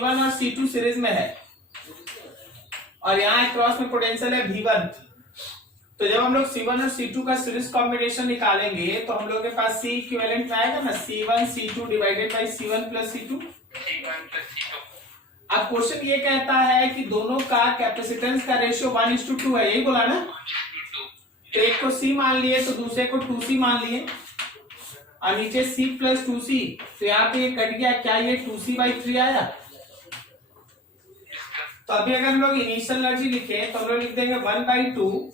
C1 और C2 series में है और यहाँ क्रॉस में पोटेंशियल है V1, तो जब हम लोग C1 और C2 का सीरीज कॉम्बिनेशन निकालेंगे तो हम लोग के पास C इक्विवेलेंट में आएगा ना C1 C2 divided by C1 plus C2। अब क्वेश्चन ये कहता है कि दोनों का कैपेसिटेंस का रेशियो 1:2 है, यही बोला ना। तो एक को C मान लिए तो दूसरे को 2C मान लिए और नीचे C प्लस 2C, तो यहाँ पे ये कट गया, क्या ये 2C/3 आया। तो अभी अगर हम लोग इनिशियल एनर्जी लिखे तो हम लोग लिख देंगे 1/2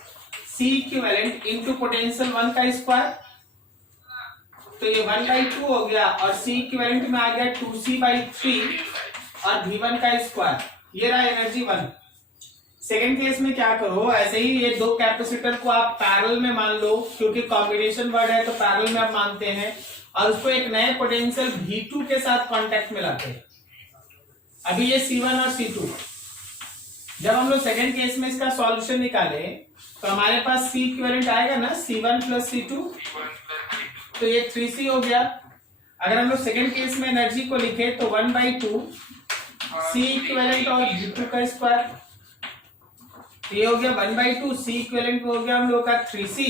C इक्विवेलेंट इंटू पोटेंशियल 1 का स्क्वायर, तो ये 1/2 हो गया और C इक्विवेलेंट में आ गया 2C/3 और V1 का स्क्वायर, ये रहा एनर्जी 1। सेकेंड केस में क्या करो, ऐसे ही ये दो कैपेसिटर को आप पैरेलल में मान लो, क्योंकि कॉम्बिनेशन वर्ड है तो पैरेलल में आप मानते हैं, और उसको एक नए पोटेंशियल V2 के साथ कांटेक्ट में लाते हैं। अभी ये C1 और C2, जब हम लोग सेकेंड केस में इसका सॉल्यूशन निकाले तो हमारे पास C इक्विवेलेंट आएगा ना C1 प्लस C2, तो ये 3C हो गया। अगर हम लोग सेकेंड केस में एनर्जी को लिखे तो 1/2 C इक्विवेलेंट और V2 का स्क्वायर, ये हो गया 1/2 C इक्विवेलेंट हो गया हम लोग का 3C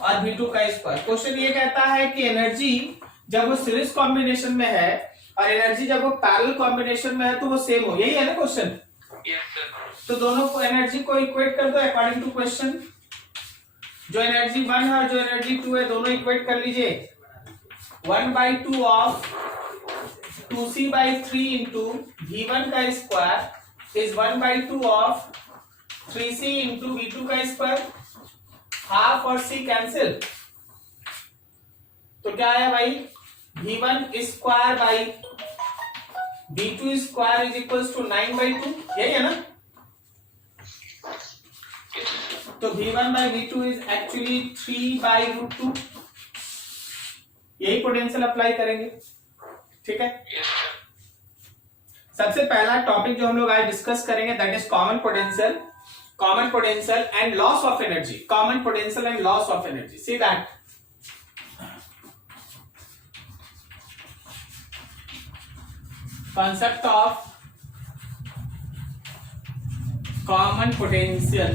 और V2 का स्क्वायर। क्वेश्चन ये कहता है कि एनर्जी जब वो सीरीज कॉम्बिनेशन में है और एनर्जी जब वो पैरेलल कॉम्बिनेशन में है तो वो सेम हो, यही है ना क्वेश्चन। तो दोनों को एनर्जी को इक्वेट कर दो अकॉर्डिंग टू क्वेश्चन। जो एनर्जी 1 है और जो एनर्जी 2 है दोनों इक्वेट कर लीजिए। 1/2 ऑफ 2C/3 इंटू V1 का square is 1/2 of 3C into V2 का स्क्वायर, हाफ और C कैंसिल, तो क्या आया भाई V1 square by V2 square is equals to 9/2, यही है ना। तो V1 by V2 is actually 3/√2, यही पोटेंशियल अप्लाई करेंगे, ठीक है। सबसे पहला टॉपिक जो हम लोग आज डिस्कस करेंगे that is common potential and loss of energy, common potential and loss of energy. See that concept of common potential।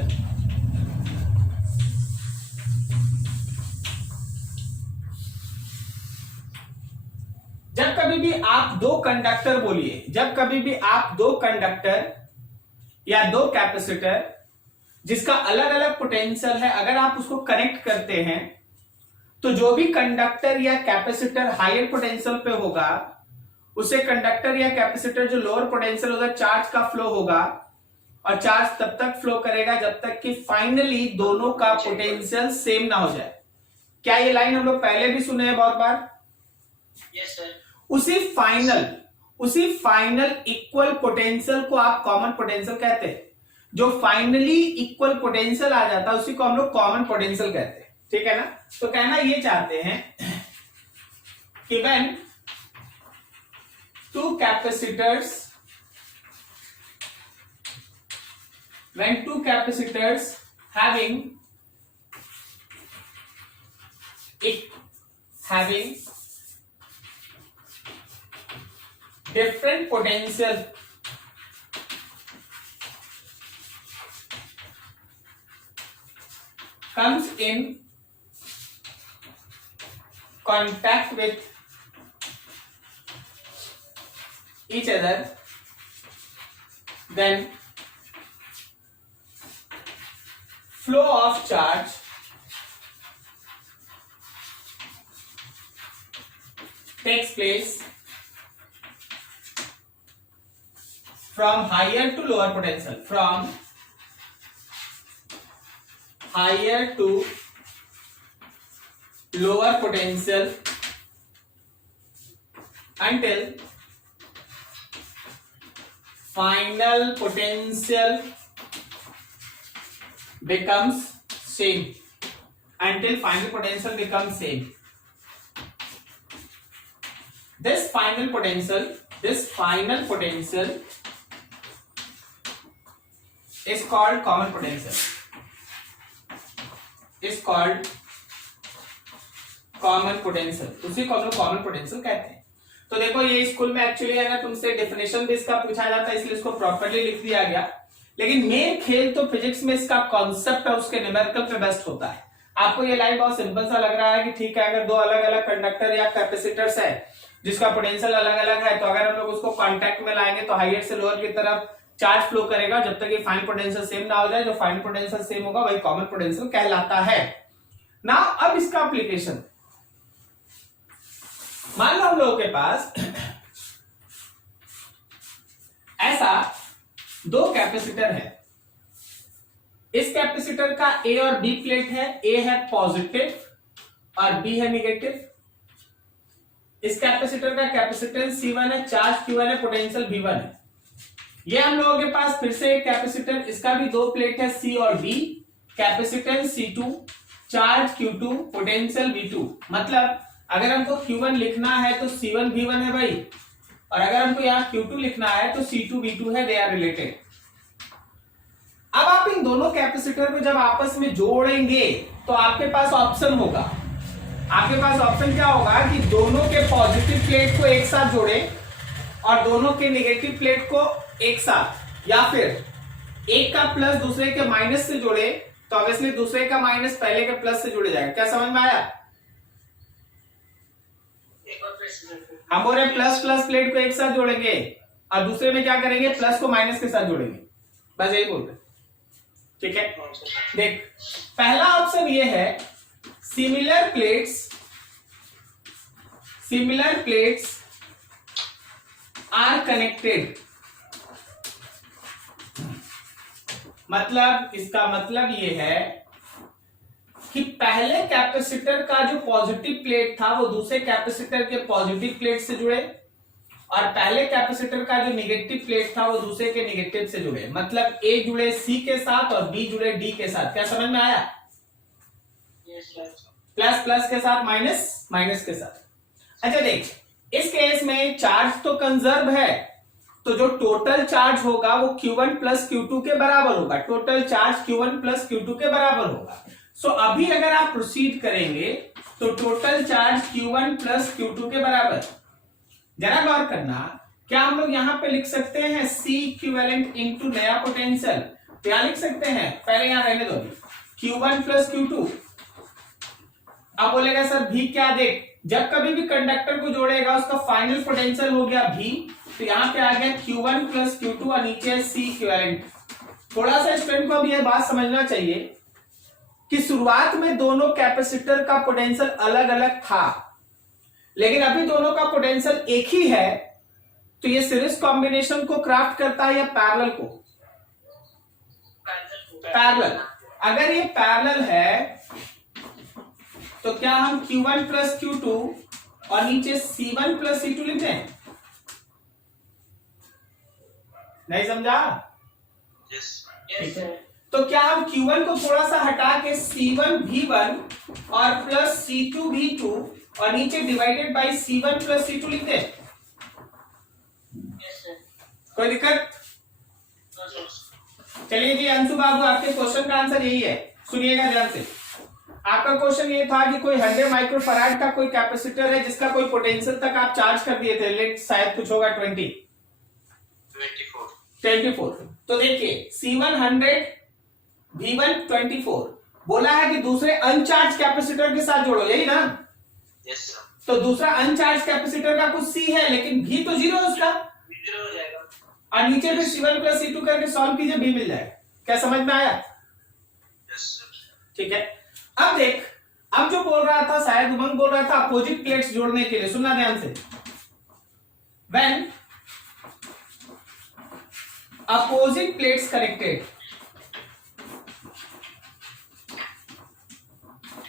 जब कभी भी आप दो कंडक्टर बोलिए, जब कभी भी आप दो कंडक्टर या दो कैपेसिटर जिसका अलग अलग पोटेंशियल है, अगर आप उसको कनेक्ट करते हैं तो जो भी कंडक्टर या कैपेसिटर हायर पोटेंशियल पे होगा उसे कंडक्टर या कैपेसिटर जो लोअर पोटेंशियल होगा चार्ज का फ्लो होगा, और चार्ज तब तक फ्लो करेगा जब तक कि फाइनली दोनों का पोटेंशियल सेम ना हो जाए। क्या ये लाइन हम लोग पहले भी सुने हैं बहुत बार? Yes sir. उसी फाइनल इक्वल पोटेंशियल को आप कॉमन पोटेंशियल कहते हैं। जो फाइनली इक्वल पोटेंशियल आ जाता है उसी को हम लोग कॉमन पोटेंशियल कहते हैं, ठीक है ना। तो कहना ये चाहते हैं कि when two capacitors having different potential comes in contact with each other, then flow of charge takes place from higher to lower potential, from higher to lower potential until final potential becomes same, until final potential becomes same. This final potential is called common potential, उसी को हम लोग common potential कहते हैं। तो देखो ये school में एक्चुअली है ना तुमसे डेफिनेशन भी इसका पूछा जाता है, इसलिए इसको प्रॉपर्ली लिख दिया गया। लेकिन मेन खेल तो फिजिक्स में इसका कॉन्सेप्ट और उसके न्यूमेरिकल पे बेस्ट होता है। आपको ये लाइन बहुत सिंपल सा लग रहा है कि ठीक है, अगर दो अलग अलग कंडक्टर या कैपेसिटर्स है जिसका पोटेंशियल अलग अलग है, तो अगर हम लोग उसको कांटेक्ट में लाएंगे तो हाइयर से लोअर की तरफ चार्ज फ्लो करेगा जब तक ये फाइन पोटेंशियल सेम ना हो जाए। जो फाइन पोटेंशियल सेम होगा वही कॉमन पोटेंशियल कहलाता है ना। अब इसका एप्लीकेशन, मान लो हम लोगों के पास ऐसा दो कैपेसिटर है, इस कैपेसिटर का ए और बी प्लेट है, ए है पॉजिटिव और बी है निगेटिव। इस कैपेसिटर का कैपेसिटेंस C1 है, चार्ज Q1 है, पोटेंशियल V1 है। ये हम लोगों के पास फिर से एक कैपेसिटर, इसका भी दो प्लेट है C और B, capacitance C2, charge Q2, potential V2। मतलब अगर हमको Q1 लिखना है तो C1 V1 है भाई, और अगर हमको यहाँ Q2 लिखना है तो C2 V2 है, दे आर रिलेटेड। अब आप इन दोनों कैपेसिटर को जब आपस में जोड़ेंगे तो आपके पास ऑप्शन होगा। आपके पास ऑप्शन क्या होगा कि दोनों के पॉजिटिव प्लेट को एक साथ जोड़े और दोनों के नेगेटिव प्लेट को एक साथ, या फिर एक का प्लस दूसरे के माइनस से जोड़े तो ऑब्वियसली दूसरे का माइनस पहले के प्लस से जुड़ जाएगा। क्या समझ में आया? हम बोल रहे हैं प्लस प्लस प्लेट को एक साथ जोड़ेंगे और दूसरे में क्या करेंगे, प्लस को माइनस के साथ जोड़ेंगे, बस यही बोलते हैं। ठीक है, देख पहला ऑप्शन ये है सिमिलर प्लेट्स आर कनेक्टेड। मतलब इसका मतलब ये है कि पहले कैपेसिटर का जो पॉजिटिव प्लेट था वो दूसरे कैपेसिटर के पॉजिटिव प्लेट से जुड़े, और पहले कैपेसिटर का जो नेगेटिव प्लेट था वो दूसरे के नेगेटिव से जुड़े। मतलब ए जुड़े सी के साथ और बी जुड़े डी के साथ। क्या समझ में आया? प्लस प्लस के साथ, माइनस माइनस के साथ। अच्छा देख, इस केस में चार्ज तो कंजर्व है, तो जो टोटल चार्ज होगा वो Q1 प्लस Q2 के बराबर होगा। Total charge Q1 plus Q2 के बराबर होगा। सो अभी अगर आप प्रोसीड करेंगे तो total charge Q1 plus Q2 के बराबर। जरा गौर करना, क्या हम लोग यहां पे लिख सकते हैं C इक्विवेलेंट इनटू नया पोटेंशियल? तो यहां लिख सकते हैं, पहले यहां रहने दो, Q1 प्लस Q2। अब बोलेगा सर भी क्या? देख, जब कभी भी कंडक्टर को जोड़ेगा उसका फाइनल पोटेंशियल हो गया V, तो यहां पे आ गया Q1 प्लस Q2 और नीचे C इक्विवेलेंट। थोड़ा सा स्टूडेंट को अब यह बात समझना चाहिए कि शुरुआत में दोनों कैपेसिटर का पोटेंशियल अलग अलग था, लेकिन अभी दोनों का पोटेंशियल एक ही है। तो ये सीरीज कॉम्बिनेशन को क्राफ्ट करता है या पैरेलल को? पैरेलल। अगर ये पैरेलल है तो क्या हम Q1 प्लस Q2 और नीचे C1 प्लस C2 लिखते हैं? नहीं समझा? ठीक है, तो क्या हम Q1 को थोड़ा सा हटा के C1 V1 और प्लस C2 V2 और नीचे divided by C1 plus C2 लिखते हैं? कोई दिक्कत? चलिए जी अंशु बाबू, आपके क्वेश्चन का आंसर यही है, सुनिएगा ध्यान से। आपका क्वेश्चन ये था कि कोई 100 माइक्रोफैराड का कोई कैपेसिटर है जिसका कोई पोटेंशियल तक आप चार्ज कर दिए थे, लेट शायद कुछ होगा 24। तो देखिए C1 100, V1 24, बोला है कि दूसरे अनचार्ज कैपेसिटर के साथ जोड़ो, यही ना? Yes sir. तो दूसरा अनचार्ज कैपेसिटर का कुछ C है लेकिन V तो 0 है उसका, जीरो हो जाएगा और नीचे फिर C1 प्लस C2 करके सॉल्व कीजिए, V मिल जाएगा। क्या समझ में आया? Yes sir. ठीक है, अब देख, अब जो बोल रहा था शायद उमंग बोल रहा था अपोजिट प्लेट्स जोड़ने के लिए, सुनना ध्यान से। व्हेन अपोजिट प्लेट्स कनेक्टेड,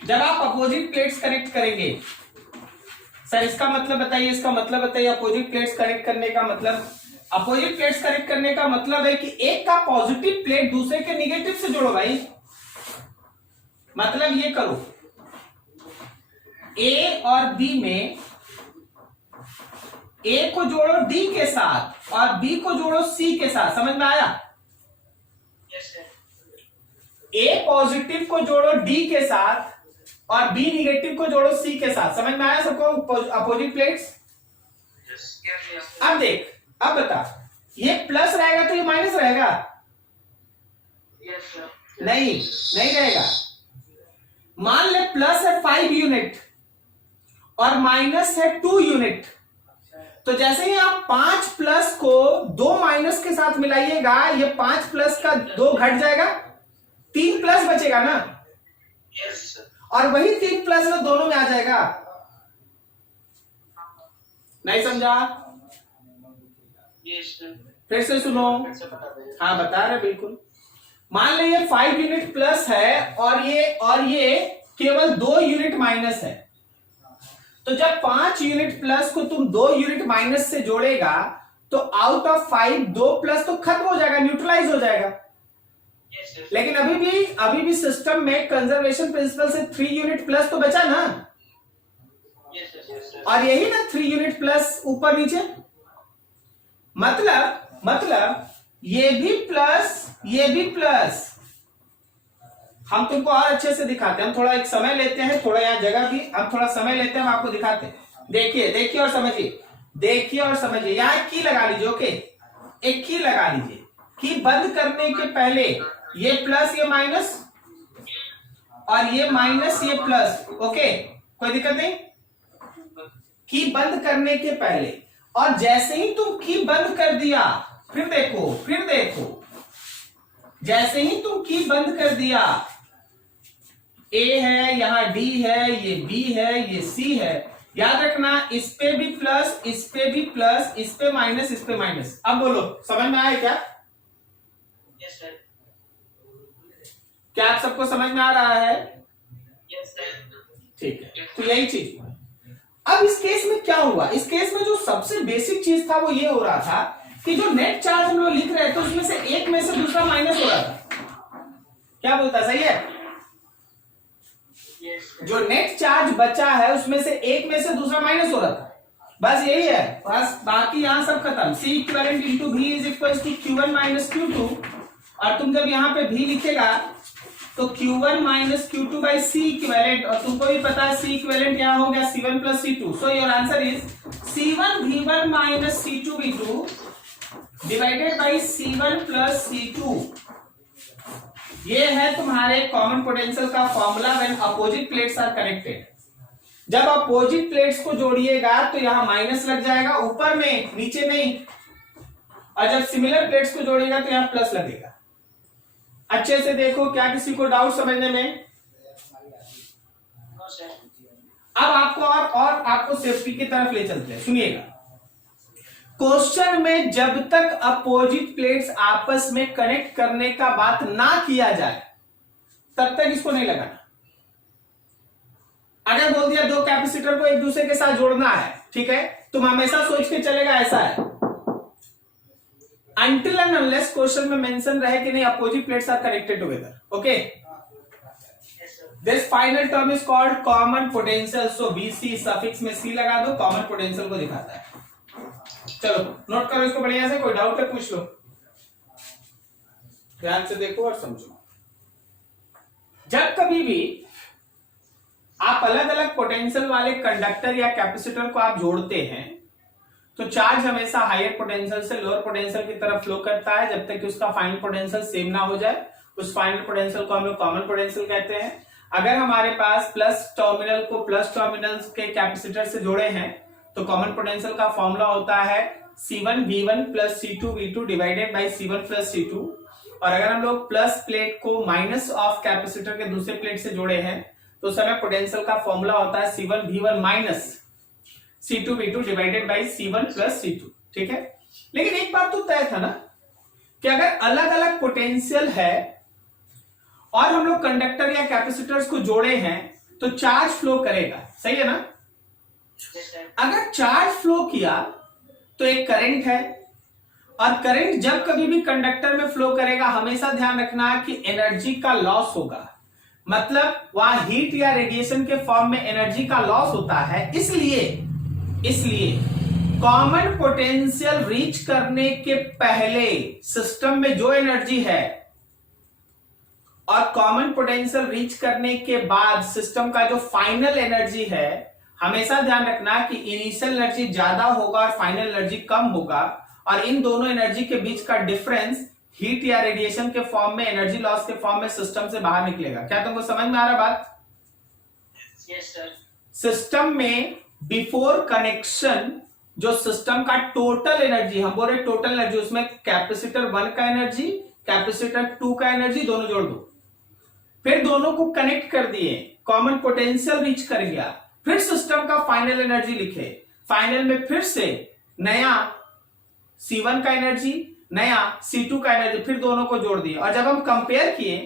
जब आप अपोजिट प्लेट्स कनेक्ट करेंगे, सर इसका मतलब बताइए, इसका मतलब बताइए। अपोजिट प्लेट्स कनेक्ट करने का मतलब, अपोजिट प्लेट्स कनेक्ट करने का मतलब है कि एक का पॉजिटिव प्लेट दूसरे के निगेटिव से जोड़ो भाई। मतलब ये करो, ए और बी में ए को जोड़ो डी के साथ और बी को जोड़ो सी के साथ। समझ में आया? Yes sir. ए पॉजिटिव को जोड़ो डी के साथ और बी निगेटिव को जोड़ो सी के साथ। समझ में आया सबको? Opposite plates. Yes. अब देख, अब बता, ये प्लस रहेगा तो ये माइनस रहेगा? Yes, sir. नहीं, नहीं रहेगा। मान ले प्लस है 5 यूनिट और माइनस है 2 यूनिट, तो जैसे ही आप 5 प्लस को 2 माइनस के साथ मिलाइएगा, ये 5 प्लस का 2 घट जाएगा, 3 प्लस बचेगा ना, Yes, sir. और वही 3 प्लस में दोनों में आ जाएगा। नहीं समझा? Yes, sir. फिर से सुनो। कैसे बता दें? हाँ बता रहे बिल्कुल। मान ले ये 5 यूनिट प्लस है और ये केवल 2 यूनिट माइनस है, तो जब 5 यूनिट प्लस को तुम 2 यूनिट माइनस से जोड़ेगा तो आउट ऑफ 5 2 प्लस तो खत्म हो जाएगा, न्यूट्रलाइज हो जाएगा। Yes, sir. लेकिन अभी भी सिस्टम में कंजर्वेशन प्रिंसिपल से 3 यूनिट प्लस तो बचा ना, Yes, sir. Yes, sir. और यही ना 3 यूनिट प्लस ऊपर नीचे, मतलब ये भी प्लस। हम तुमको और अच्छे से दिखाते हैं, हम थोड़ा एक समय लेते हैं, थोड़ा यहाँ जगह भी हम थोड़ा समय लेते हैं, हम आपको दिखाते हैं। देखिए और समझिए, यहाँ एक की लगा लीजिए। ओके, एक की लगा लीजिए। की बंद करने के पहले ये प्लस ये माइनस और ये माइनस ये प्लस। ओके, कोई दिक्कत नहीं। की बंद करने के पहले, और जैसे ही तुम की बंद कर दिया, फिर देखो, जैसे ही तुम की बंद कर दिया, ए है, यहां डी है, ये बी है, ये सी है, याद रखना इस पे भी प्लस, इस पे भी प्लस, इस पे माइनस, इस पे माइनस। अब बोलो, समझ में आया क्या? Yes, sir. क्या आप सबको समझ में आ रहा है? Yes, sir. ठीक है, तो यही चीज। अब इस केस में क्या हुआ? इस केस में जो सबसे बेसिक चीज था वो ये हो रहा था कि जो नेट चार्ज हम लोग लिख रहे थे उसमें से एक में से दूसरा माइनस हो रहा था। क्या बोलता, सही है? Yes, sir. जो नेट चार्ज बचा है उसमें से एक में से दूसरा माइनस हो रहा था, बस यही है, बस बाकी यहां सब खत्म। C equivalent into V is equal to Q1 minus Q2, और तुम जब यहां पे V लिखेगा तो Q1 minus Q2 by C equivalent, और तुमको भी पता है C इक्विवेलेंट यहां हो गया C1 plus C2, so your answer is C1 V1 minus C2 V2 divided by C1 plus C2। ये है तुम्हारे कॉमन पोटेंशियल का formula when opposite plates are connected. जब अपोजिट प्लेट्स को जोड़िएगा तो यहां माइनस लग जाएगा, ऊपर में, नीचे नहीं, और जब सिमिलर प्लेट्स को जोड़िएगा तो यहां प्लस लगेगा। अच्छे से देखो, क्या किसी को डाउट समझने में? No, sir. अब आपको और आपको सेफ्टी की तरफ ले चलते हैं, सुनिएगा। क्वेश्चन में जब तक अपोजिट प्लेट्स आपस में कनेक्ट करने का बात ना किया जाए तब तक इसको नहीं लगाना। अगर बोल दिया दो कैपेसिटर को एक दूसरे के साथ जोड़ना है, ठीक है, तुम हमेशा सोच के चलेगा ऐसा है, until and unless क्वेश्चन में मेंशन रहे कि नहीं opposite plates are connected together. Okay, Yes, sir. This final term is called common potential, so BC suffix में C लगा दो, कॉमन पोटेंशियल को दिखाता है। चलो नोट करो इसको बढ़िया से, कोई डाउट है पूछ लो, ध्यान से देखो और समझो। जब कभी भी आप अलग अलग पोटेंशियल वाले कंडक्टर या कैपेसिटर को आप जोड़ते हैं तो चार्ज हमेशा हायर पोटेंशियल से लोअर पोटेंशियल की तरफ फ्लो करता है जब तक कि उसका फाइनल पोटेंशियल सेम ना हो जाए। उस फाइनल पोटेंशियल को हम लोग कॉमन पोटेंशियल कहते हैं। अगर हमारे पास प्लस टर्मिनल को प्लस टर्मिनल के कैपेसिटर से जोड़े हैं तो कॉमन पोटेंशियल का फॉर्मूला होता है C1 V1 plus C2 V2 divided by C1 plus C2। और अगर हम लोग प्लस प्लेट को माइनस ऑफ कैपेसिटर के दूसरे प्लेट से जोड़े हैं तो उस समय पोटेंशियल का फॉर्मूला होता है C1 V1 minus C2 V2 divided by C1 plus C2। ठीक है, लेकिन एक बात तो तय था ना कि अगर अलग अलग पोटेंशियल है और हम लोग कंडक्टर या कैपेसिटर्स को जोड़े हैं तो चार्ज फ्लो करेगा, सही है ना? Yes, sir. अगर चार्ज फ्लो किया तो एक करंट है, और करंट जब कभी भी कंडक्टर में फ्लो करेगा हमेशा ध्यान रखना कि एनर्जी का लॉस होगा, मतलब वहां हीट या रेडिएशन के फॉर्म में एनर्जी का लॉस होता है। इसलिए कॉमन पोटेंशियल रीच करने के पहले सिस्टम में जो एनर्जी है और कॉमन पोटेंशियल रीच करने के बाद सिस्टम का जो फाइनल एनर्जी है हमेशा ध्यान रखना कि इनिशियल एनर्जी ज्यादा होगा और फाइनल एनर्जी कम होगा, और इन दोनों एनर्जी के बीच का डिफरेंस हीट या रेडिएशन के फॉर्म में, एनर्जी लॉस के फॉर्म में सिस्टम से बाहर निकलेगा। क्या तुमको समझ में आ रहा बात? Yes sir. सिस्टम में बिफोर कनेक्शन जो सिस्टम का टोटल एनर्जी, हम बोल रहे टोटल एनर्जी, उसमें कैपेसिटर 1 का एनर्जी, कैपेसिटर 2 का एनर्जी दोनों जोड़ दो, फिर दोनों को कनेक्ट कर दिए, कॉमन पोटेंशियल रीच कर गया, फिर सिस्टम का फाइनल एनर्जी लिखे, फाइनल में फिर से नया C1 का एनर्जी, नया C2 का एनर्जी, फिर दोनों को जोड़ दिए, और जब हम कंपेयर किए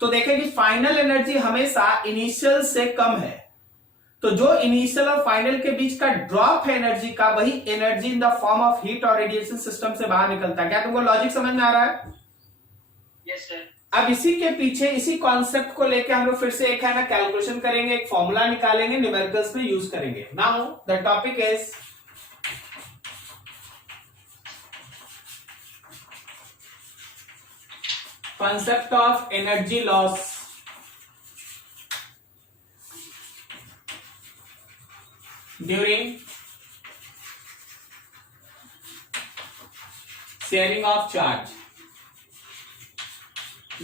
तो देखें कि फाइनल एनर्जी हमेशा इनिशियल से कम है। तो जो इनिशियल और फाइनल के बीच का ड्रॉप है एनर्जी का, वही energy in the form of heat और रेडिएशन सिस्टम से बाहर निकलता है। क्या तुमको लॉजिक समझ में आ रहा है? Yes sir. अब इसी के पीछे, इसी कॉन्सेप्ट को लेके हम लोग फिर से एक है ना कैलकुलेशन करेंगे, एक फॉर्मूला निकालेंगे, न्यूमेरिकल्स में यूज करेंगे। Now the topic is concept of energy loss during sharing of charge.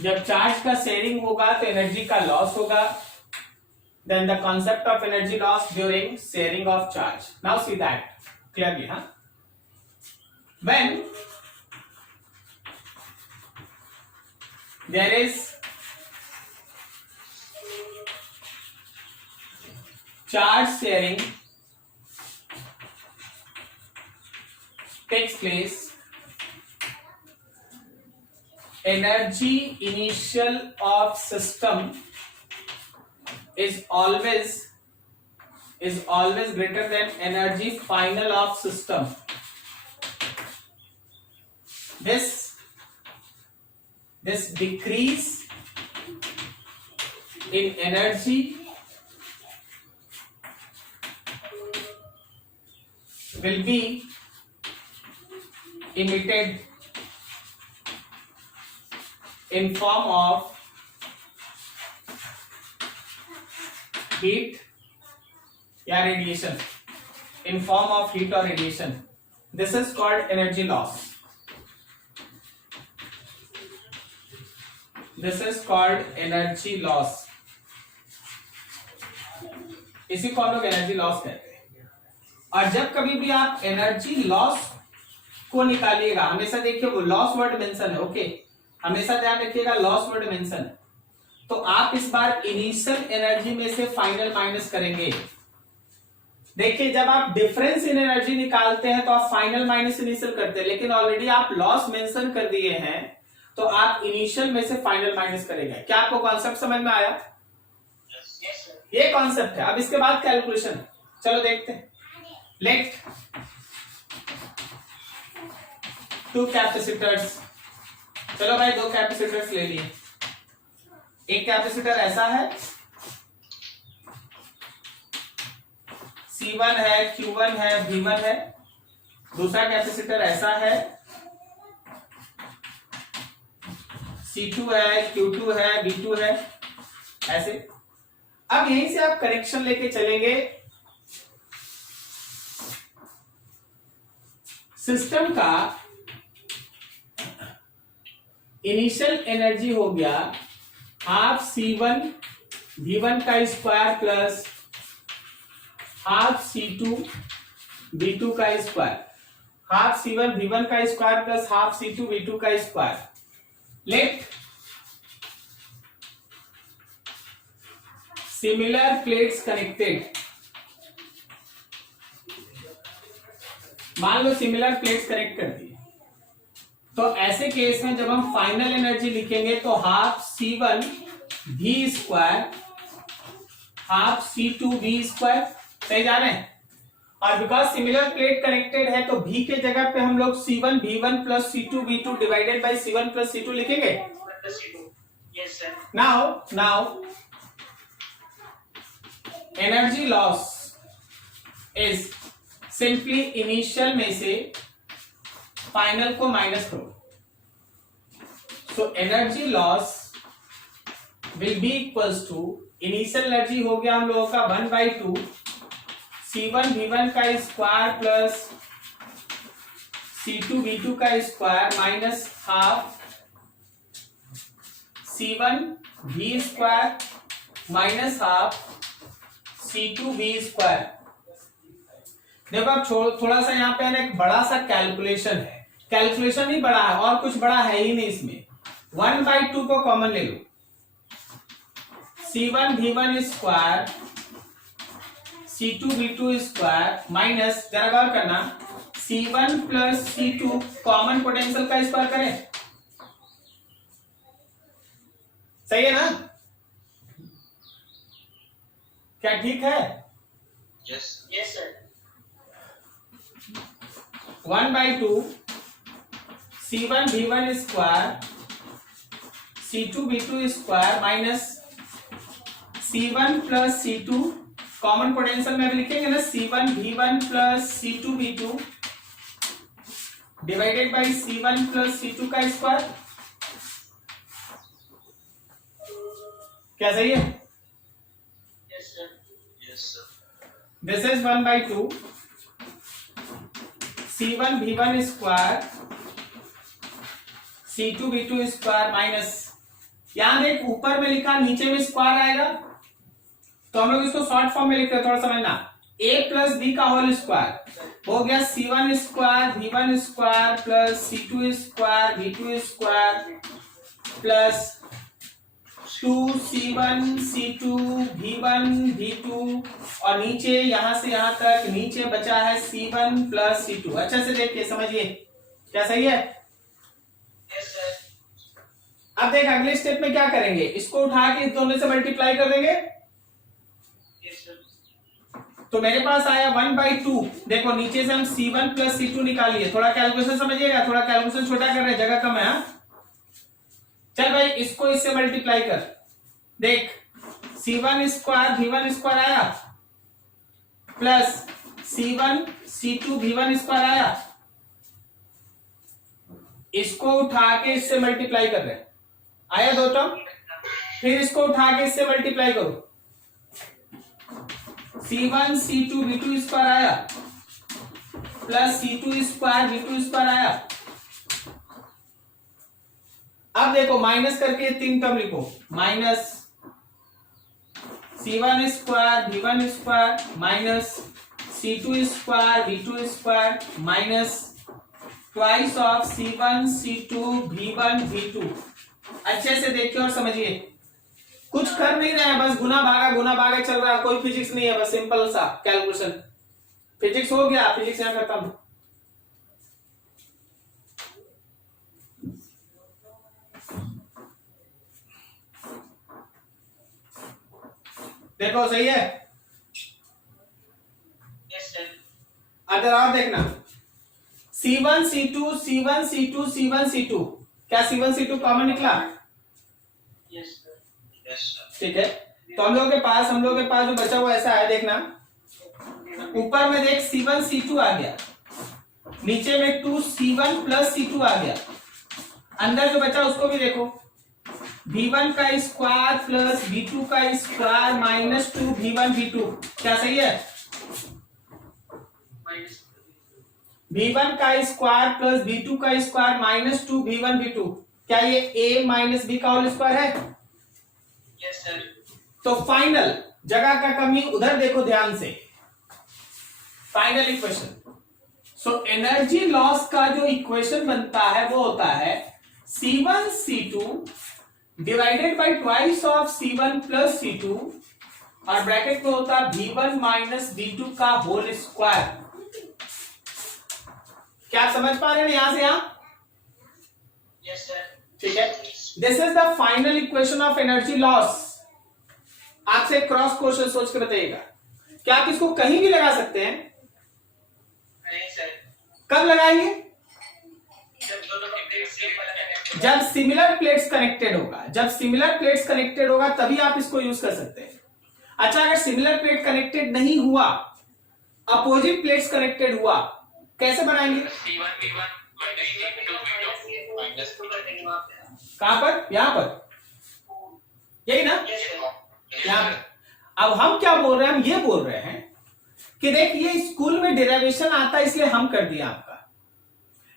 जब चार्ज का शेयरिंग होगा तो एनर्जी का लॉस होगा। Then the concept of energy loss during sharing of charge. Now see that clearly. हाँ, when there is charge sharing takes place, energy initial of system is always greater than energy final of system. This decrease in energy will be emitted in form of heat या radiation, in form of heat or radiation. This is called energy loss. This is called energy loss. इसी को हम लोग energy loss कहते हैं। और जब कभी भी आप एनर्जी लॉस को निकालिएगा, हमेशा देखिए वो लॉस वर्ड मेंशन है, ओके, हमेशा ध्यान रखिएगा लॉस वर्ड मेंशन है। तो आप इस बार इनिशियल एनर्जी में से फाइनल माइनस करेंगे। देखिए जब आप डिफरेंस इन एनर्जी निकालते हैं तो आप फाइनल माइनस इनिशियल करते हैं, लेकिन ऑलरेडी आप लॉस मेंशन कर दिए हैं तो आप इनिशियल में से फाइनल माइनस करेंगे। क्या आपको कॉन्सेप्ट समझ में आया? ये कॉन्सेप्ट है। अब इसके बाद कैलकुलेशन, चलो देखते हैं। लेट टू कैपेसिटर्स, चलो भाई दो कैपेसिटर्स ले लिए। एक कैपेसिटर ऐसा है, C1 है, Q1 है, V1 है। दूसरा कैपेसिटर ऐसा है, C2 है, Q2 है, V2 है, ऐसे। अब यहीं से आप कनेक्शन लेके चलेंगे। सिस्टम का इनिशियल एनर्जी हो गया हाफ C1 V1 का square plus half C2 V2 का स्क्वायर, हाफ C1 V1 का square plus half C2 V2 का square. Let similar plates connected. मान लो सिमिलर प्लेट्स कनेक्ट कर दी, तो ऐसे केस में जब हम फाइनल एनर्जी लिखेंगे तो half C1 V square half C2 V square. सही जा रहे हैं? और बिकॉज सिमिलर प्लेट कनेक्टेड है तो V के जगह पे हम लोग C1 V1 plus C2 V2 divided by C1 plus C2 लिखेंगे। Yes, sir. Now energy loss is simply initial में से फाइनल को माइनस करो। So energy loss will be equals to, initial energy हो गया हम लोगों का 1/2 C1 V1 का स्क्वायर प्लस C2 V2 का square minus half C1 V square minus half C2 V square. देखो अब थोड़ा सा यहाँ पे एक बड़ा सा कैलकुलेशन है, कैलकुलेशन ही बड़ा है और कुछ बड़ा है ही नहीं इसमें। 1/2 को कॉमन ले लो, C1 V1 square C2 V2 square minus जरा गौर करना C1 plus C2 common potential का स्क्वायर करें, सही है ना? क्या ठीक है? Yes yes sir. 1/2 C1 V1 square C2 V2 square minus C1 plus C2 common potential में भी लिखेंगे ना C1 V1 plus C2 V2 divided by C1 plus C2 का स्क्वायर। क्या सही है? Yes sir yes sir. This is 1/2 C1 V1 square C2 V2 square minus, यहां देख ऊपर में लिखा नीचे में स्क्वायर आएगा तो हम लोग इसको शॉर्ट फॉर्म में लिखते हैं, थोड़ा समझना। a प्लस बी का होल स्क्वायर हो गया C1 square V1 square plus C2 square V2 square plus 2C1 C2 V1 V2 और नीचे यहां से यहां तक नीचे बचा है C1 प्लस C2। अच्छे से देखिए समझिए, क्या सही है? Yes sir. अब देख अगले स्टेप में क्या करेंगे, इसको उठा के इस दोनों से मल्टीप्लाई कर देंगे यस सर। तो मेरे पास आया 1/2। देखो नीचे से हम C1 प्लस C2 निकालिए, थोड़ा कैलकुलेशन समझिएगा, थोड़ा कैलकुलेशन छोटा कर रहे हैं, जगह कम है। चल भाई इसको इससे मल्टीप्लाई कर, देख C1 स्क्वायर V1 स्क्वायर आया plus C1 C2 V1 square आया, इसको उठा के इससे मल्टीप्लाई कर रहे हैं, आया दो टर्म। फिर इसको उठा के इससे मल्टीप्लाई करो, C1 C2 V2 स्क्वायर आया plus C2 square V2 square आया। अब देखो माइनस करके तीन टर्म लिखो, minus C1 square V1 square minus C2 square V2 square minus twice of C1 C2 V1 V2। अच्छे से देखिए और समझिए, कुछ कर नहीं रहे हैं, बस गुना भागा चल रहा है, कोई फिजिक्स नहीं है, बस सिंपल सा कैलकुलेशन। फिजिक्स हो गया, फिजिक्स यहां खत्म। देखो सही है? Yes sir. अगर आप देखना C1 C2 C1 C2 C1 C2, क्या C1 C2 कॉमन निकला? Yes sir yes sir. ठीक है, तो हम लोग के पास जो बचा हुआ ऐसा है, देखना ऊपर में देख C1 C2 आ गया, नीचे में 2C1 प्लस C2 आ गया, अंदर जो बचा उसको भी देखो V1 का स्क्वायर प्लस V2 का स्क्वायर माइनस 2 V1 V2। क्या सही है? V1 का स्क्वायर प्लस V2 का स्क्वायर माइनस 2 V1 V2, क्या ये a माइनस b का होल स्क्वायर है? Yes sir. तो फाइनल जगह का कमी उधर देखो ध्यान से, फाइनल इक्वेशन। सो एनर्जी लॉस का जो इक्वेशन बनता है वो होता है C1 C2 divided by twice of C1 plus C2 और ब्रैकेट में होता है V1 माइनस V2 का होल स्क्वायर। क्या आप समझ पा रहे हैं यहां से यहां? Yes sir. ठीक है, this is the final equation of energy loss. आपसे क्रॉस क्वेश्चन सोच कर बताइएगा, क्या आप इसको कहीं भी लगा सकते हैं? नहीं सर। कब लगाएंगे? जब दोनों की प्लेट सेम वाला जब सिमिलर प्लेट्स कनेक्टेड होगा, जब सिमिलर प्लेट्स कनेक्टेड होगा तभी आप इसको यूज कर सकते हैं। अच्छा, अगर सिमिलर प्लेट कनेक्टेड नहीं हुआ, अपोजिट प्लेट्स कनेक्टेड हुआ, कैसे बनाएंगे? C1 V1 माइनस 2 कर देंगे वहां पे। कहां पर? यहां पर, यही ना? Yes sir. यहां पर। अब हम क्या बोल रहे हैं? हम ये बोल रहे हैं कि देख ये स्कूल में डेरिवेशन आता है इसलिए हम कर दिया आपका,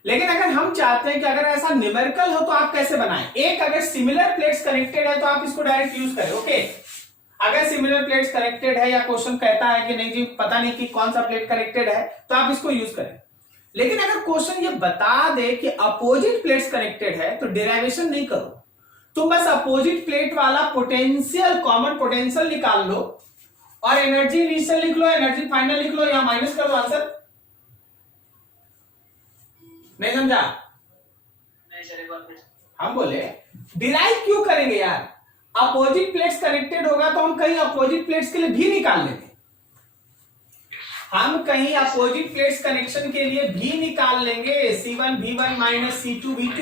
लेकिन अगर हम चाहते हैं कि अगर ऐसा न्यूमेरिकल हो तो आप कैसे बनाएं। एक अगर सिमिलर प्लेट्स कनेक्टेड है तो आप इसको डायरेक्ट यूज करें। ओके, अगर सिमिलर प्लेट्स कनेक्टेड है या क्वेश्चन कहता है कि नहीं जी पता नहीं कि कौन सा प्लेट कनेक्टेड है तो आप इसको यूज करें। लेकिन अगर क्वेश्चन ये बता दे कि अपोजिट प्लेट्स कनेक्टेड है तो डेरिवेशन नहीं करो, तुम बस अपोजिट प्लेट वाला पोटेंशियल, कॉमन पोटेंशियल निकाल लो और एनर्जी इनिशियल लिख लो, एनर्जी फाइनल लिख लो या माइनस कर दो आंसर। नहीं समझा? नहीं सर, एक बार फिर। हम बोले डिराइव क्यों करेंगे यार, अपोजिट प्लेट्स कनेक्टेड होगा तो हम कहीं अपोजिट प्लेट्स के लिए भी निकाल लेंगे, हम कहीं अपोजिट प्लेट्स कनेक्शन के लिए भी निकाल लेंगे। C1 V1 minus C2 V2,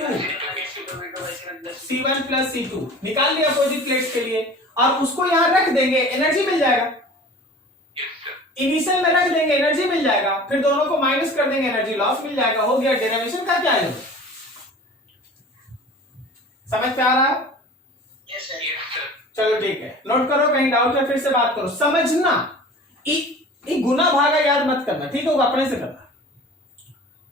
C1 plus C2 निकाल लिया अपोजिट प्लेट्स के लिए और उसको यहां रख देंगे, एनर्जी मिल जाएगा। इनिशियल में रख देंगे, एनर्जी मिल जाएगा, फिर दोनों को माइनस कर देंगे, एनर्जी लॉस मिल जाएगा। हो गया, डेरिवेशन का क्या है? समझ पे आ रहा है? Yes sir. चलो ठीक है, नोट करो, कहीं डाउट है फिर से बात करो। समझना, गुना भागा याद मत करना, ठीक होगा, अपने से करना।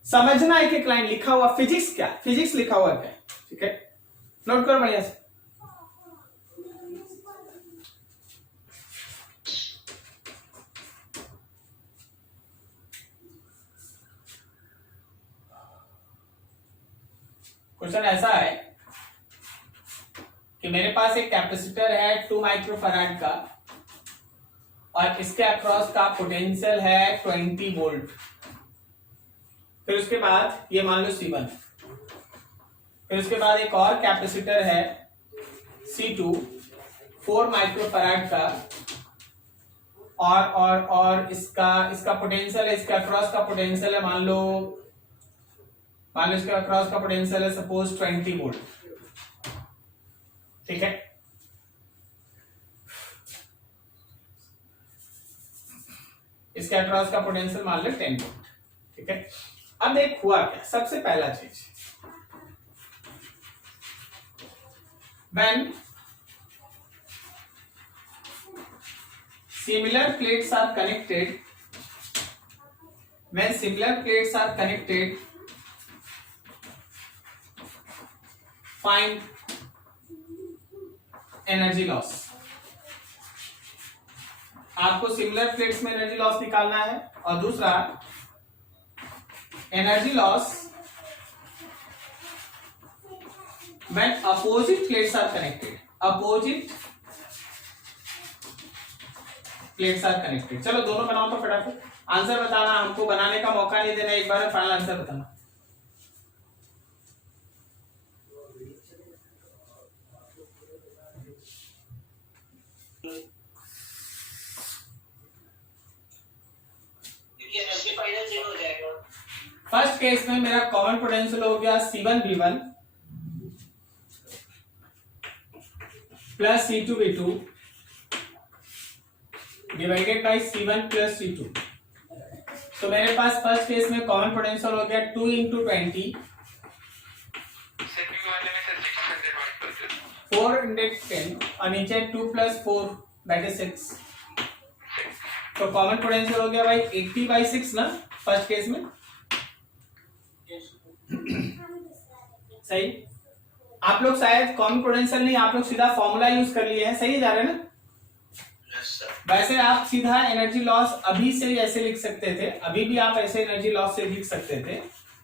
समझना एक एक लाइन लिखा हुआ, फिजिक्स क्या, फिजिक्स लिखा हुआ क्या, ठीक है, नोट करो बढ़िया से। क्वेश्चन ऐसा है कि मेरे पास एक कैपेसिटर है 2 माइक्रोफैराड का और इसके अक्रॉस का पोटेंशियल है 20 वोल्ट। फिर उसके बाद ये मान लो C1, फिर उसके बाद एक और कैपेसिटर है C2 4 माइक्रोफैराड का और इसका पोटेंशियल है, इसके अक्रॉस का पोटेंशियल है मान लो इसके अक्रॉस का पोटेंशियल है सपोज 20 वोल्ट, ठीक है। इसके अक्रॉस का पोटेंशियल मान लो 10 वोल्ट, ठीक है। अब देख हुआ क्या, सबसे पहला चीज, when similar plates are connected, find energy loss. आपको सिमिलर प्लेट्स में एनर्जी लॉस निकालना है और दूसरा energy loss when opposite plates are connected, चलो दोनों बनाओ तो फटाफट आंसर बताना, हमको बनाने का मौका नहीं देना, एक बार फाइनल आंसर बताना। फर्स्ट केस में मेरा कॉमन पोटेंशियल हो गया C1 V1 plus C2 V2 divided by C1 plus C2। तो मेरे पास फर्स्ट केस में कॉमन पोटेंशियल हो गया 2 into 20 410 और नीचे 2 plus 4 that is 6। तो कॉमन पोटेंशियल हो गया भाई 80/6 ना फर्स्ट केस में, सही। आप लोग शायद कॉमन पोटेंशियल नहीं, आप लोग सीधा फॉर्मूला यूज कर लिए हैं, सही जा रहे हैं ना? वैसे आप सीधा एनर्जी लॉस अभी से ऐसे लिख सकते थे, अभी भी आप ऐसे एनर्जी लॉस से लिख सकते थे,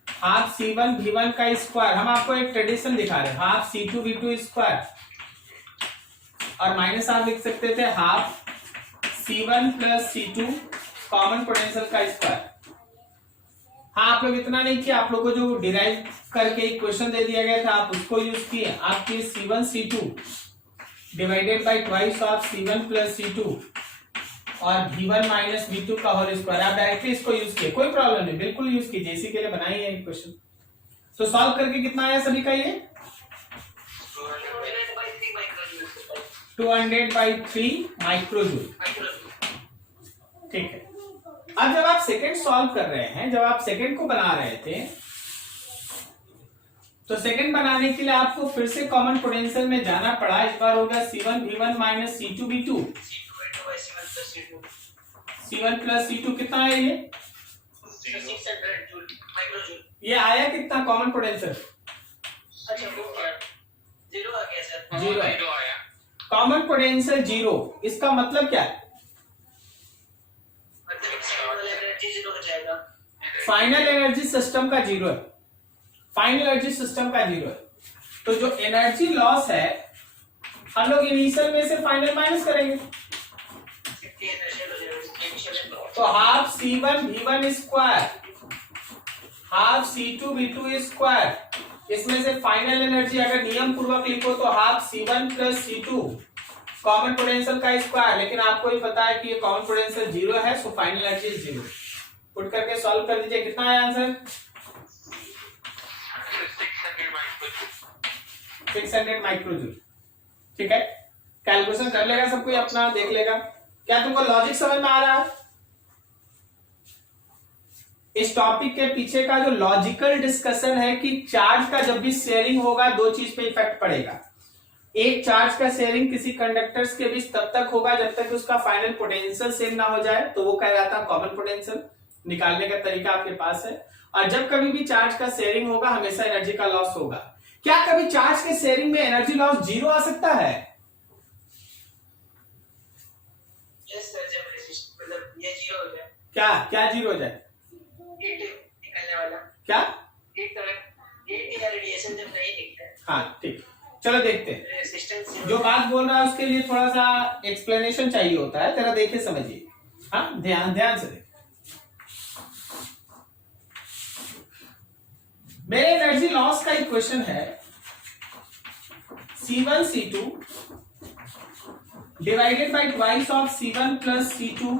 हाफ C1 V1 का स्क्वायर। हम आपको एक ट्रेडिशन दिखा रहे हैं, हाफ C2 V2 स्क्वायर और माइनस आप लिख सकते थे half C1 plus C2 common potential का स्क्वायर। हाँ, आप लोग इतना नहीं किया, आप लोग को जो डिराइव करके इक्वेशन दे दिया गया था आप उसको यूज किए। आपके C1 C2 divided by twice of C1 plus C2 और V1 माइनस V2 का होल स्क्वायर, आप डायरेक्टली इसको यूज किए, कोई प्रॉब्लम नहीं, बिल्कुल यूज कीजिए, इसी के लिए बनाई है इक्वेशन। तो सॉल्व करके कितना आया सभी का ये 200/3 माइक्रोजूल, ठीक है। अब जब आप सेकंड सॉल्व कर रहे हैं, जब आप सेकंड को बना रहे थे तो सेकंड बनाने के लिए आपको फिर से कॉमन पोटेंशियल में जाना पड़ा। इस बार हो गया C1 V1 minus C2 V2, C1 plus C2 कितना है ये? 600 जूल माइक्रो जूल। ये आया कितना कॉमन पोटेंशियल? अच्छा वो क्या जीरो आ गया सर? जीरो आया। कॉमन पोटेंशियल जीरो, इसका मतलब क्या है? मतलब फाइनल एनर्जी जीरो हो जाएगा। फाइनल एनर्जी सिस्टम का जीरो है, फाइनल एनर्जी सिस्टम का जीरो है। तो जो एनर्जी लॉस है हम लोग इनिशियल में से फाइनल माइनस करेंगे, तो half C1 V1 square half C2 V2 square, इसमें से फाइनल एनर्जी अगर नियम पूर्वक लिखो तो half C1 plus C2 common potential का स्क्वायर, लेकिन आपको ही पता है कि ये कॉमन पोटेंशियल जीरो है, so final energy zero. Put करके सॉल्व कर दीजिए, कितना आया आंसर? 600 माइक्रोजूल। ठीक है, कैलकुलेशन कर लेगा सब कोई अपना, देख लेगा। क्या तुमको लॉजिक समझ में आ रहा है? इस टॉपिक के पीछे का जो लॉजिकल डिस्कशन है कि चार्ज का जब भी शेयरिंग होगा दो चीज पे इफेक्ट पड़ेगा। एक, चार्ज का शेयरिंग किसी कंडक्टर्स के बीच तब तक होगा जब तक उसका फाइनल पोटेंशियल सेम ना हो जाए, तो वो कहलाता है कॉमन पोटेंशियल। निकालने का तरीका आपके पास है। और जब कभी भी चार्ज का शेयरिंग होगा हमेशा एनर्जी का लॉस होगा। क्या कभी चार्ज के शेयरिंग में एनर्जी लॉस जीरो आ सकता है? यस सर, जब रेजिस्टेंस मतलब ये जीरो हो जाए। क्या जीरो हो जाए? हीट निकलने वाला क्या? हीट या रेडिएशन जब नहीं दिखता है। हाँ ठीक, चलो देखते हैं। रेजिस्टेंस जो बात बोल रहा है उसके लिए थोड़ा सा एक्सप्लेनेशन चाहिए होता है, जरा देखिए समझिए। हाँ, ध्यान से देखिए। मेरे एनर्जी लॉस का इक्वेशन है C1 C2 divided by twice of C1 plus C2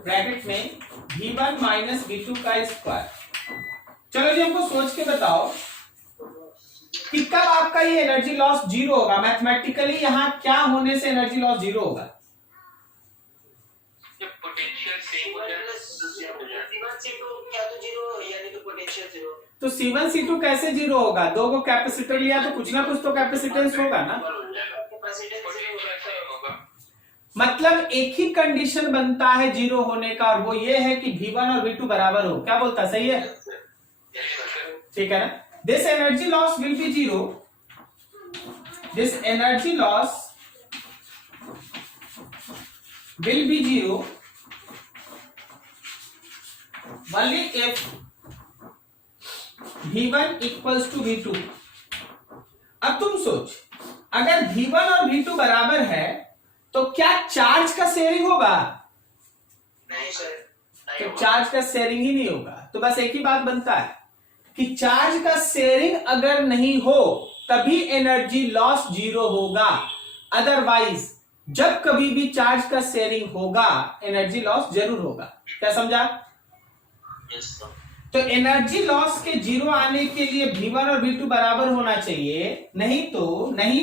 bracket में V1 माइनस V2 का स्क्वायर। चलो जी, हमको सोच के बताओ कि कब आपका ये एनर्जी लॉस जीरो होगा? मैथमेटिकली यहां क्या होने से एनर्जी लॉस जीरो होगा? पोटेंशियल सेम हो जाए। C1 C2 क्या तो जीरो यानी तो पोटेंशियल जीरो। तो C1 C2 कैसे जीरो होगा? दो को कैपेसिटर लिया तो कुछ ना कुछ तो कैपेसिटेंस होगा ना। मतलब एक ही कंडीशन बनता है जीरो होने का, और वो ये है कि V1 और V2 बराबर हो। क्या बोलता, सही है? ठीक है ना। This energy loss will B zero, this energy loss will B zero only if V1 equals to V2। अब तुम सोच, अगर V1 और V2 बराबर है तो क्या चार्ज का शेयरिंग होगा? नहीं सर, तो चार्ज का शेयरिंग ही नहीं होगा। तो बस एक ही बात बनता है कि चार्ज का शेयरिंग अगर नहीं हो तभी एनर्जी लॉस जीरो होगा, अदरवाइज जब कभी भी चार्ज का शेयरिंग होगा एनर्जी लॉस जरूर होगा। क्या समझा? तो एनर्जी लॉस के जीरो आने के लिए V1 और V2 बराबर होना चाहिए, नहीं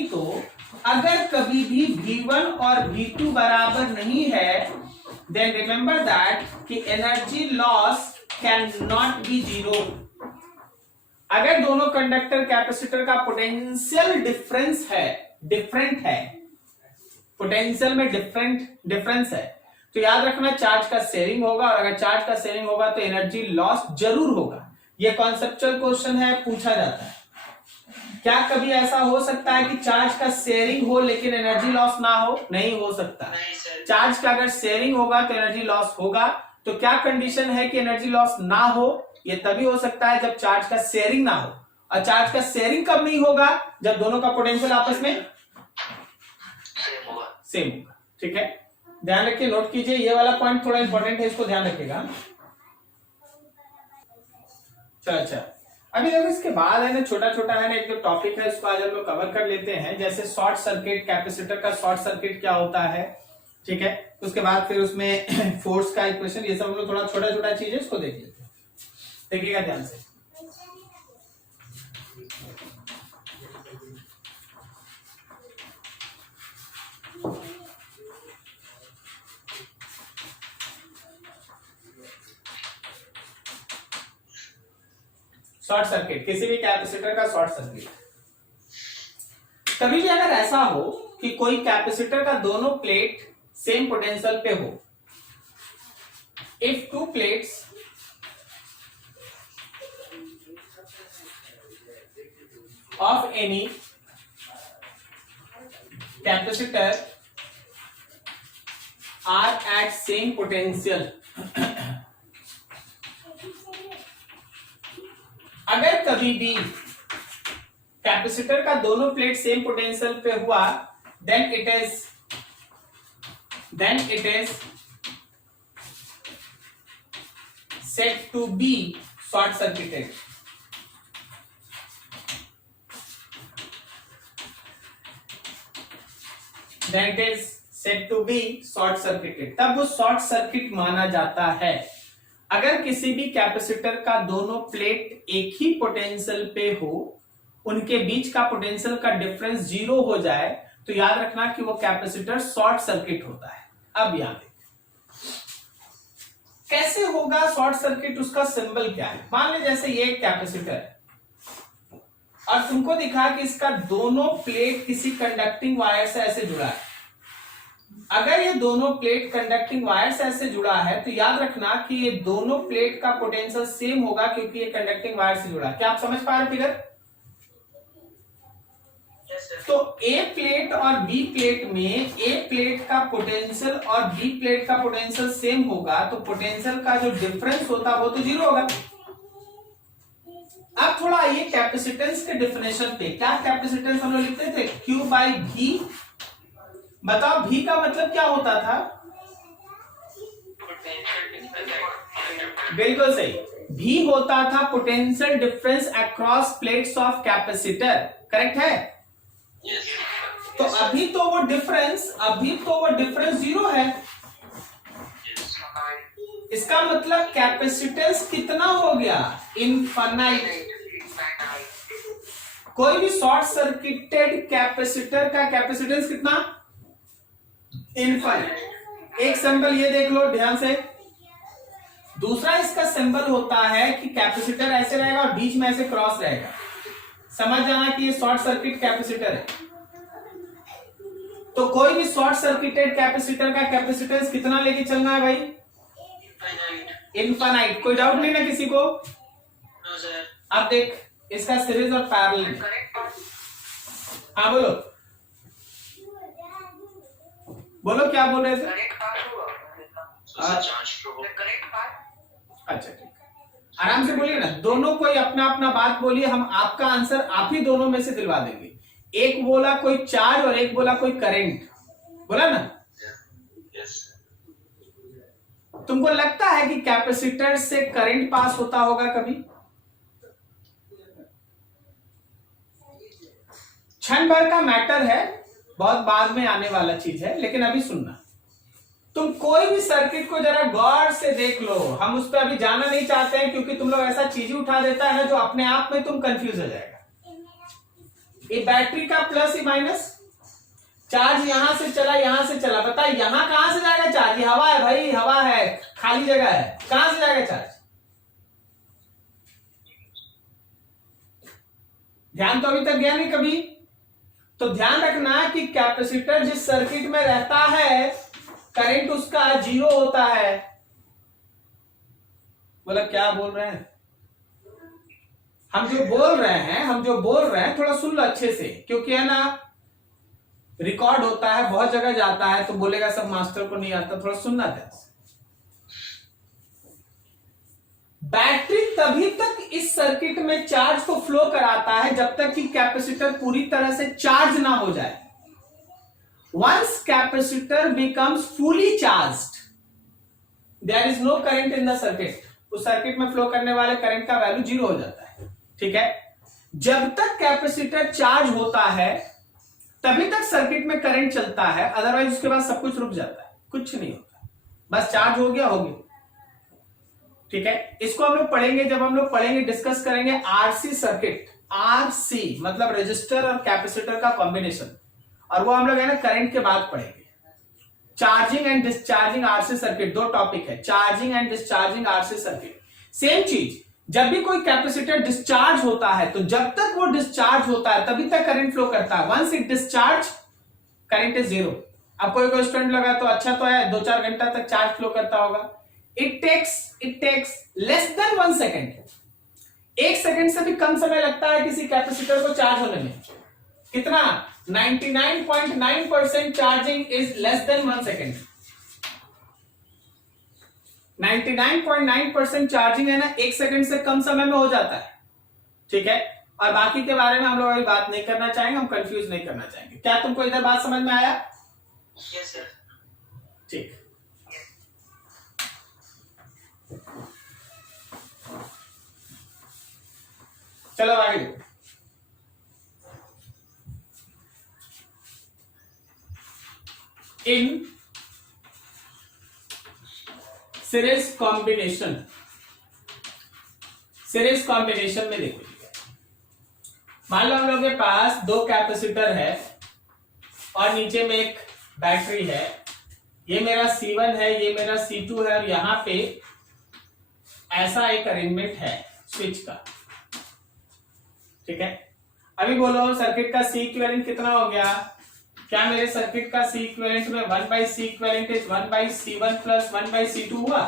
तो अगर कभी भी V1 और V2 बराबर नहीं है देन रिमेंबर दैट कि energy loss can not be zero. अगर दोनों कंडक्टर कैपेसिटर का पोटेंशियल डिफरेंट है, पोटेंशियल में डिफरेंस है, तो याद रखना चार्ज का शेयरिंग होगा, और अगर चार्ज का शेयरिंग होगा तो एनर्जी लॉस जरूर होगा। यह कॉन्सेप्चुअल क्वेश्चन है, पूछा जाता है। क्या कभी ऐसा हो सकता है कि चार्ज का शेयरिंग हो लेकिन एनर्जी लॉस ना हो? नहीं हो सकता। चार्ज का अगर शेयरिंग होगा तो एनर्जी लॉस होगा। तो क्या कंडीशन है कि एनर्जी लॉस ना हो? ये तभी हो सकता है जब चार्ज का शेयरिंग ना हो। और चार्ज का शेयरिंग कब नहीं होगा? जब दोनों का पोटेंशियल आपस में सेम होगा। ठीक है, ध्यान रखिए, नोट कीजिए, ये वाला पॉइंट थोड़ा इंपॉर्टेंट है, इसको ध्यान रखिएगा। अच्छा, अभी देखो इसके बाद है ना, छोटा है ना, एक जो टॉपिक है उसको आज हम लोग कवर कर लेते हैं, जैसे शॉर्ट सर्किट, कैपेसिटर का शॉर्ट सर्किट क्या होता है। ठीक है, उसके बाद फिर उसमें फोर्स का इक्वेशन, ये सब हम लोग थोड़ा छोटा चीज है, इसको देख लेते हैं। देखिएगा ध्यान से। शॉर्ट सर्किट, किसी भी कैपेसिटर का शॉर्ट सर्किट। कभी भी अगर ऐसा हो कि कोई कैपेसिटर का दोनों प्लेट सेम पोटेंशियल पे हो। If two plates of any capacitor are at same potential, अगर कभी भी कैपेसिटर का दोनों प्लेट सेम पोटेंशियल पे हुआ, then it is set to be short circuited. Then it is set to be short circuited, तब वो शॉर्ट सर्किट माना जाता है। अगर किसी भी कैपेसिटर का दोनों प्लेट एक ही पोटेंशियल पे हो, उनके बीच का पोटेंशियल का डिफरेंस 0 हो जाए, तो याद रखना कि वो कैपेसिटर शॉर्ट सर्किट होता है। अब यहां देख कैसे होगा शॉर्ट सर्किट, उसका सिंबल क्या है। मान लीजिए जैसे ये एक कैपेसिटर है और तुमको दिखा कि इसका दोनों प्लेट किसी कंडक्टिंग वायर से ऐसे जुड़ा है। अगर ये दोनों प्लेट कंडक्टिंग वायर से ऐसे जुड़ा है, तो याद रखना कि ये दोनों प्लेट का पोटेंशियल सेम होगा, क्योंकि ये कंडक्टिंग वायर से जुड़ा है। क्या आप समझ पा रहे फिगर? तो ए प्लेट और बी प्लेट में ए प्लेट का पोटेंशियल और बी प्लेट का पोटेंशियल सेम होगा, तो पोटेंशियल का जो डिफरेंस होता है वो तो 0 होगा। अब थोड़ा आइए कैपेसिटेंस के डेफिनेशन पे। क्या कैपेसिटेंस हम लोग लिखते थे? Q by V। बताओ V का मतलब क्या होता था? बिल्कुल सही, V होता था potential difference across plates of capacitor. Correct है? तो अभी तो वो डिफरेंस 0 है। इसका मतलब कैपेसिटेंस कितना हो गया? इनफाइनाइट। कोई भी शॉर्ट सर्किटेड कैपेसिटर का कैपेसिटेंस कितना? इनफाइनाइट। एक सिंबल ये देख लो ध्यान से। दूसरा इसका सिंबल होता है कि कैपेसिटर ऐसे रहेगा और बीच में ऐसे क्रॉस रहेगा। समझ जाना कि ये शॉर्ट सर्किट कैपेसिटर है। तो कोई भी शॉर्ट सर्किटेड कैपेसिटर का कैपेसिटेंस कितना लेके चलना है भाई? इनफाइनाइट। कोई डाउट नहीं ना किसी को? No sir. अब देख इसका सीरीज और पैरेलल। हाँ बोलो बोलो, क्या बोल रहे थे? अच्छा ठीक, आराम से बोलिए ना, दोनों कोई अपना अपना बात बोलिए, हम आपका आंसर आप ही दोनों में से दिलवा देंगे। एक बोला कोई चार्ज और एक बोला कोई करंट, बोला ना? तुमको लगता है कि कैपेसिटर से करंट पास होता होगा कभी? क्षण भर का मैटर है, बहुत बाद में आने वाला चीज है, लेकिन अभी सुनना। तुम कोई भी सर्किट को जरा गौर से देख लो। हम उस पर अभी जाना नहीं चाहते हैं, क्योंकि तुम लोग ऐसा चीज उठा देता है ना जो अपने आप में तुम कंफ्यूज हो जाएगा। ये बैटरी का प्लस या माइनस, चार्ज यहां से चला यहां से चला, बता यहां कहां से जाएगा चार्ज? ये हवा है भाई, हवा है, खाली जगह है, कहां से जाएगा चार्ज? ध्यान तो अभी तक गया नहीं कभी। तो ध्यान रखना कि कैपेसिटर जिस सर्किट में रहता है, करंट उसका 0 होता है। बोला क्या बोल रहे हैं? हम जो बोल रहे हैं थोड़ा सुन लो अच्छे से, क्योंकि है ना रिकॉर्ड होता है, बहुत जगह जाता है, तो बोलेगा सब मास्टर को नहीं आता। थोड़ा सुनना ध्यान से। बैटरी तभी तक इस सर्किट में चार्ज को फ्लो कराता है जब तक कि कैपेसिटर पूरी तरह से चार्ज ना हो जाए। Once capacitor becomes fully charged, there is no current in the circuit. उस सर्किट में फ्लो करने वाले करंट का वैल्यू 0 हो जाता है। ठीक है? जब तक कैपेसिटर चार्ज होता है तभी तक सर्किट में करंट चलता है, अदरवाइज उसके बाद सब कुछ रुक जाता है, कुछ नहीं होता, बस चार्ज हो गया। ठीक है? इसको हम लोग पढ़ेंगे, जब हम लोग पढ़ेंगे डिस्कस करेंगे आरसी सर्किट। आरसी मतलब रेजिस्टर और कैपेसिटर का कॉम्बिनेशन, और वो हम लोग है ना करंट के बाद पढ़ेंगे। Charging and discharging RC circuit, दो टॉपिक है, charging and discharging RC circuit. Same चीज, जब भी कोई कैपेसिटर डिस्चार्ज होता है तो जब तक वो डिस्चार्ज होता है तभी तक करंट फ्लो करता है। Once it discharge, current is 0। अब कोई स्टूडेंट लगा तो अच्छा तो है, 2-4 घंटा तक चार्ज फ्लो करता होगा। It takes less than 1 second, 1 second से भी कम समय लगता है किसी कैपेसिटर को चार्ज होने में। कितना? 99.9% charging is less than 1 second. 99.9% charging है ना, 1 सेकेंड से कम समय में हो जाता है। ठीक है, और बाकी के बारे में हम लोग अभी बात नहीं करना चाहेंगे, हम कंफ्यूज नहीं करना चाहेंगे। क्या तुमको इधर बात समझ में आया? Yes sir. ठीक, चलो आगे। In series combination, series combination में देखो, मान लो हम लोग के पास 2 कैपेसिटर है और नीचे में एक बैटरी है। ये मेरा C1 है, ये मेरा C2 है, और यहां पे ऐसा एक अरेंजमेंट है स्विच का। ठीक है, अभी बोलो सर्किट का C इक्विवेलेंट कितना हो गया? क्या मेरे सर्किट का C इक्विवेलेंट में 1/C equivalent is 1/C1 plus 1/C2 हुआ?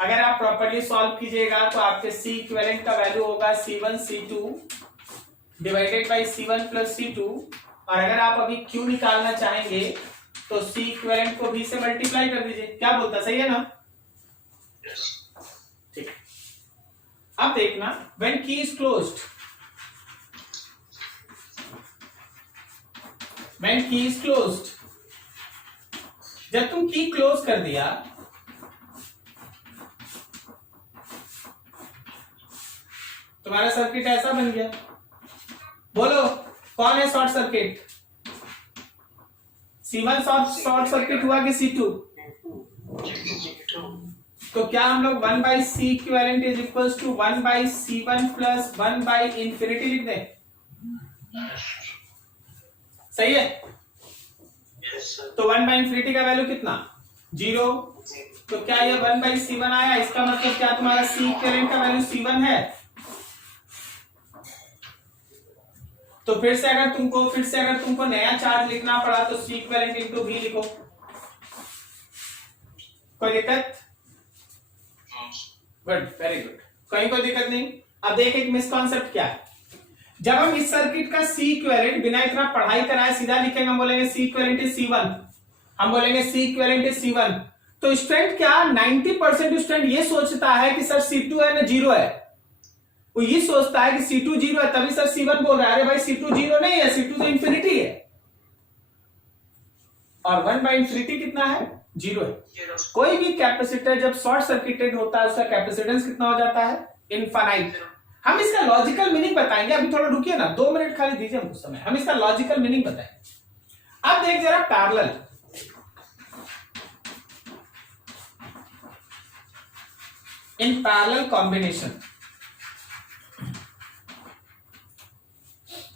अगर आप प्रॉपर्ली सॉल्व कीजिएगा तो आपके C इक्विवेलेंट का वैल्यू होगा C1 C2 divided by C1 plus C2, और अगर आप अभी Q निकालना चाहेंगे तो C इक्विवेलेंट को V से मल्टीप्लाई कर दीजिए। क्या बोलता, सही है ना? ठीक, अब देखना, व्हेन की इज क्लोज्ड, व्हेन की इज क्लोज्ड, जब तुम की क्लोज कर दिया तुम्हारा सर्किट ऐसा बन गया। बोलो कौन है short circuit? C1 short circuit हुआ कि C2? तो क्या हम लोग 1/C equivalent is equals to 1/C1 plus 1/इंफिनिटी लिख दें? सही है। तो 1/इंफिनिटी का वैल्यू कितना? 0। तो क्या ये 1/C1 आया? इसका मतलब क्या तुम्हारा C इक्विवेलेंट का वैल्यू C1 है। तो फिर से अगर तुमको नया चार्ज लिखना पड़ा तो C इक्विवेलेंट इनटू V लिखो। कोई दिक्कत? गुड, वेरी गुड, कहीं कोई दिक्कत नहीं। अब देख एक मिसकॉन्सेप्ट क्या है, जब हम इस सर्किट का C इक्विवेलेंट बिना इतना पढ़ाई कराए सीधा लिखेंगे, हम बोलेंगे C इक्विवेलेंट इज C1, हम बोलेंगे C इक्विवेलेंट इज C1, तो स्टूडेंट क्या 90% स्टूडेंट ये सोचता है कि सर C2 है ना 0 है। वो ये सोचता है कि C2 0 है तभी सर C1 बोल रहा है। अरे भाई C2 0 नहीं है, C2 तो इंफिनिटी है, और 1/इंफिनिटी कितना है? 0 है। कोई भी कैपेसिटर जब शॉर्ट सर्किटेड होता है उसका कैपेसिटेंस कितना हो जाता है? इनफाइनाइट। हम इसका लॉजिकल मीनिंग बताएंगे, अभी थोड़ा रुकिए ना, 2 मिनट खाली दीजिए हमको समय, हम इसका लॉजिकल मीनिंग बताएंगे। अब देख जरा parallel, in parallel combination,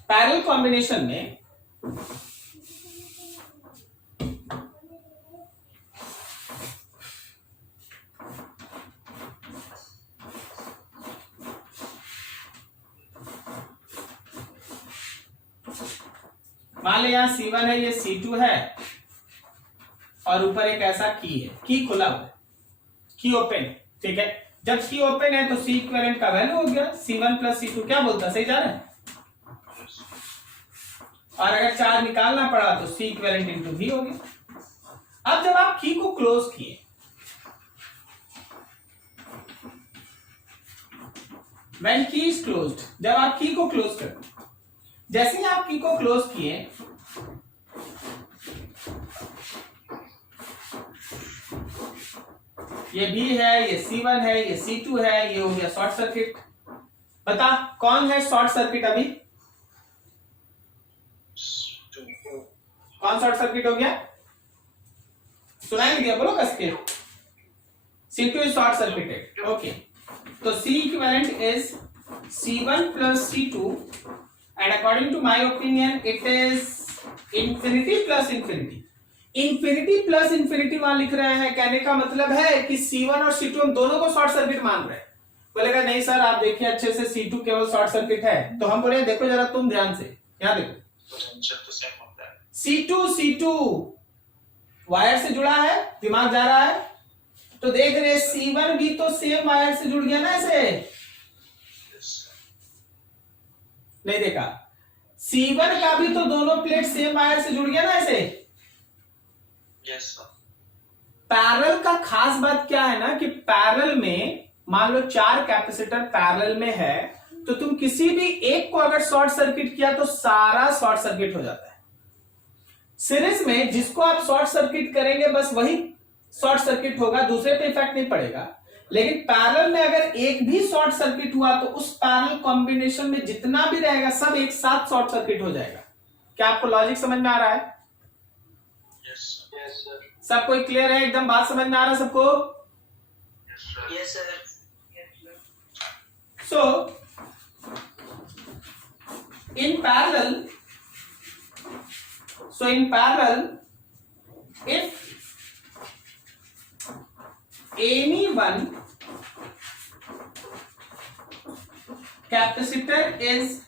parallel combination में मान लो यहां C1 है, ये C2 है, और ऊपर एक ऐसा की है, की खुला हुआ है, की ओपन। ठीक है, जब की ओपन है तो C इक्विवेलेंट का वैल्यू हो गया C1 प्लस C2। क्या बोलता, सही जा रहा है? और अगर चार्ज निकालना पड़ा तो C इक्विवेलेंट इनटू V हो गया। अब जब आप की को क्लोज किए, व्हेन की इज क्लोज्ड, जब आप की को क्लोज कर, जैसे ही आप की को क्लोज किए ये B है, ये C1 है, ये C2 है, ये हो गया शॉर्ट सर्किट। बता कौन है शॉर्ट सर्किट? अभी कौन शॉर्ट सर्किट हो गया? सुनाई नहीं दिया, बोलो कस के। C2 is short circuited. Okay, तो C equivalent is C1 plus C2 and according to my opinion it is infinity plus infinity। infinity plus infinity वहां लिख रहे हैं, कहने का मतलब है कि C1 और C2 हम दोनों को शॉर्ट सर्किट मान रहे हैं। बोलेगा नहीं सर आप देखिए अच्छे से C2 केवल शॉर्ट सर्किट है, तो हम बोले देखो जरा तुम ध्यान से, यहाँ देखो, पोटेंशियल तो सेम होता है। C2 वायर से जुड़ा है, दिमाग जा रहा है, तो देख रहे C1 भी तो सेम वायर से जुड़ गया ना ऐसे, नहीं देखा, C1 का भी तो दोनों प्लेट सेम वायर से जुड़ गया ना ऐसे। Yes sir. पैरेलल का खास बात क्या है ना कि पैरेलल में मान लो 4 कैपेसिटर पैरेलल में है, तो तुम किसी भी एक को अगर शॉर्ट सर्किट किया तो सारा शॉर्ट सर्किट हो जाता है। सीरीज में जिसको आप शॉर्ट सर्किट करेंगे बस वही शॉर्ट सर्किट होगा, दूसरे पे इफेक्ट नहीं पड़ेगा। लेकिन पैरेलल में अगर एक भी शॉर्ट सर्किट हुआ तो उस पैरेलल कॉम्बिनेशन में जितना भी रहेगा सब एक साथ शॉर्ट सर्किट हो जाएगा। क्या आपको लॉजिक समझ में आ रहा है? Yes sir. सब कोई क्लियर है? एकदम बात समझ में आ रहा है सबको? Yes sir. So, in parallel, if any one capacitor is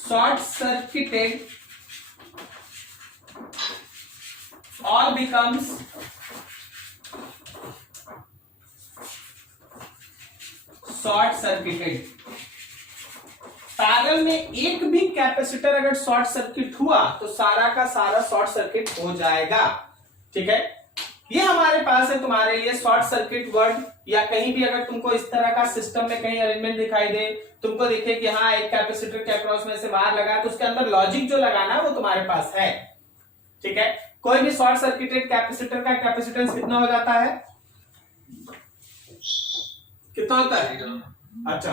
short circuited or becomes short circuited, parallel में एक भी कैपेसिटर अगर शॉर्ट सर्किट हुआ तो सारा का सारा शॉर्ट सर्किट हो जाएगा। ठीक है, ये हमारे पास है तुम्हारे लिए शॉर्ट सर्किट वर्ड, या कहीं भी अगर तुमको इस तरह का सिस्टम में कहीं अरेंजमेंट दिखाई दे, तुमको दिखे कि हाँ एक कैपेसिटर के अक्रॉस में से बाहर लगा, तो उसके अंदर लॉजिक जो लगाना है वो तुम्हारे पास है। ठीक है, कोई भी शॉर्ट सर्किटेड कैपेसिटर का कैपेसिटेंस कितना हो जाता है? कितना होता है? अच्छा,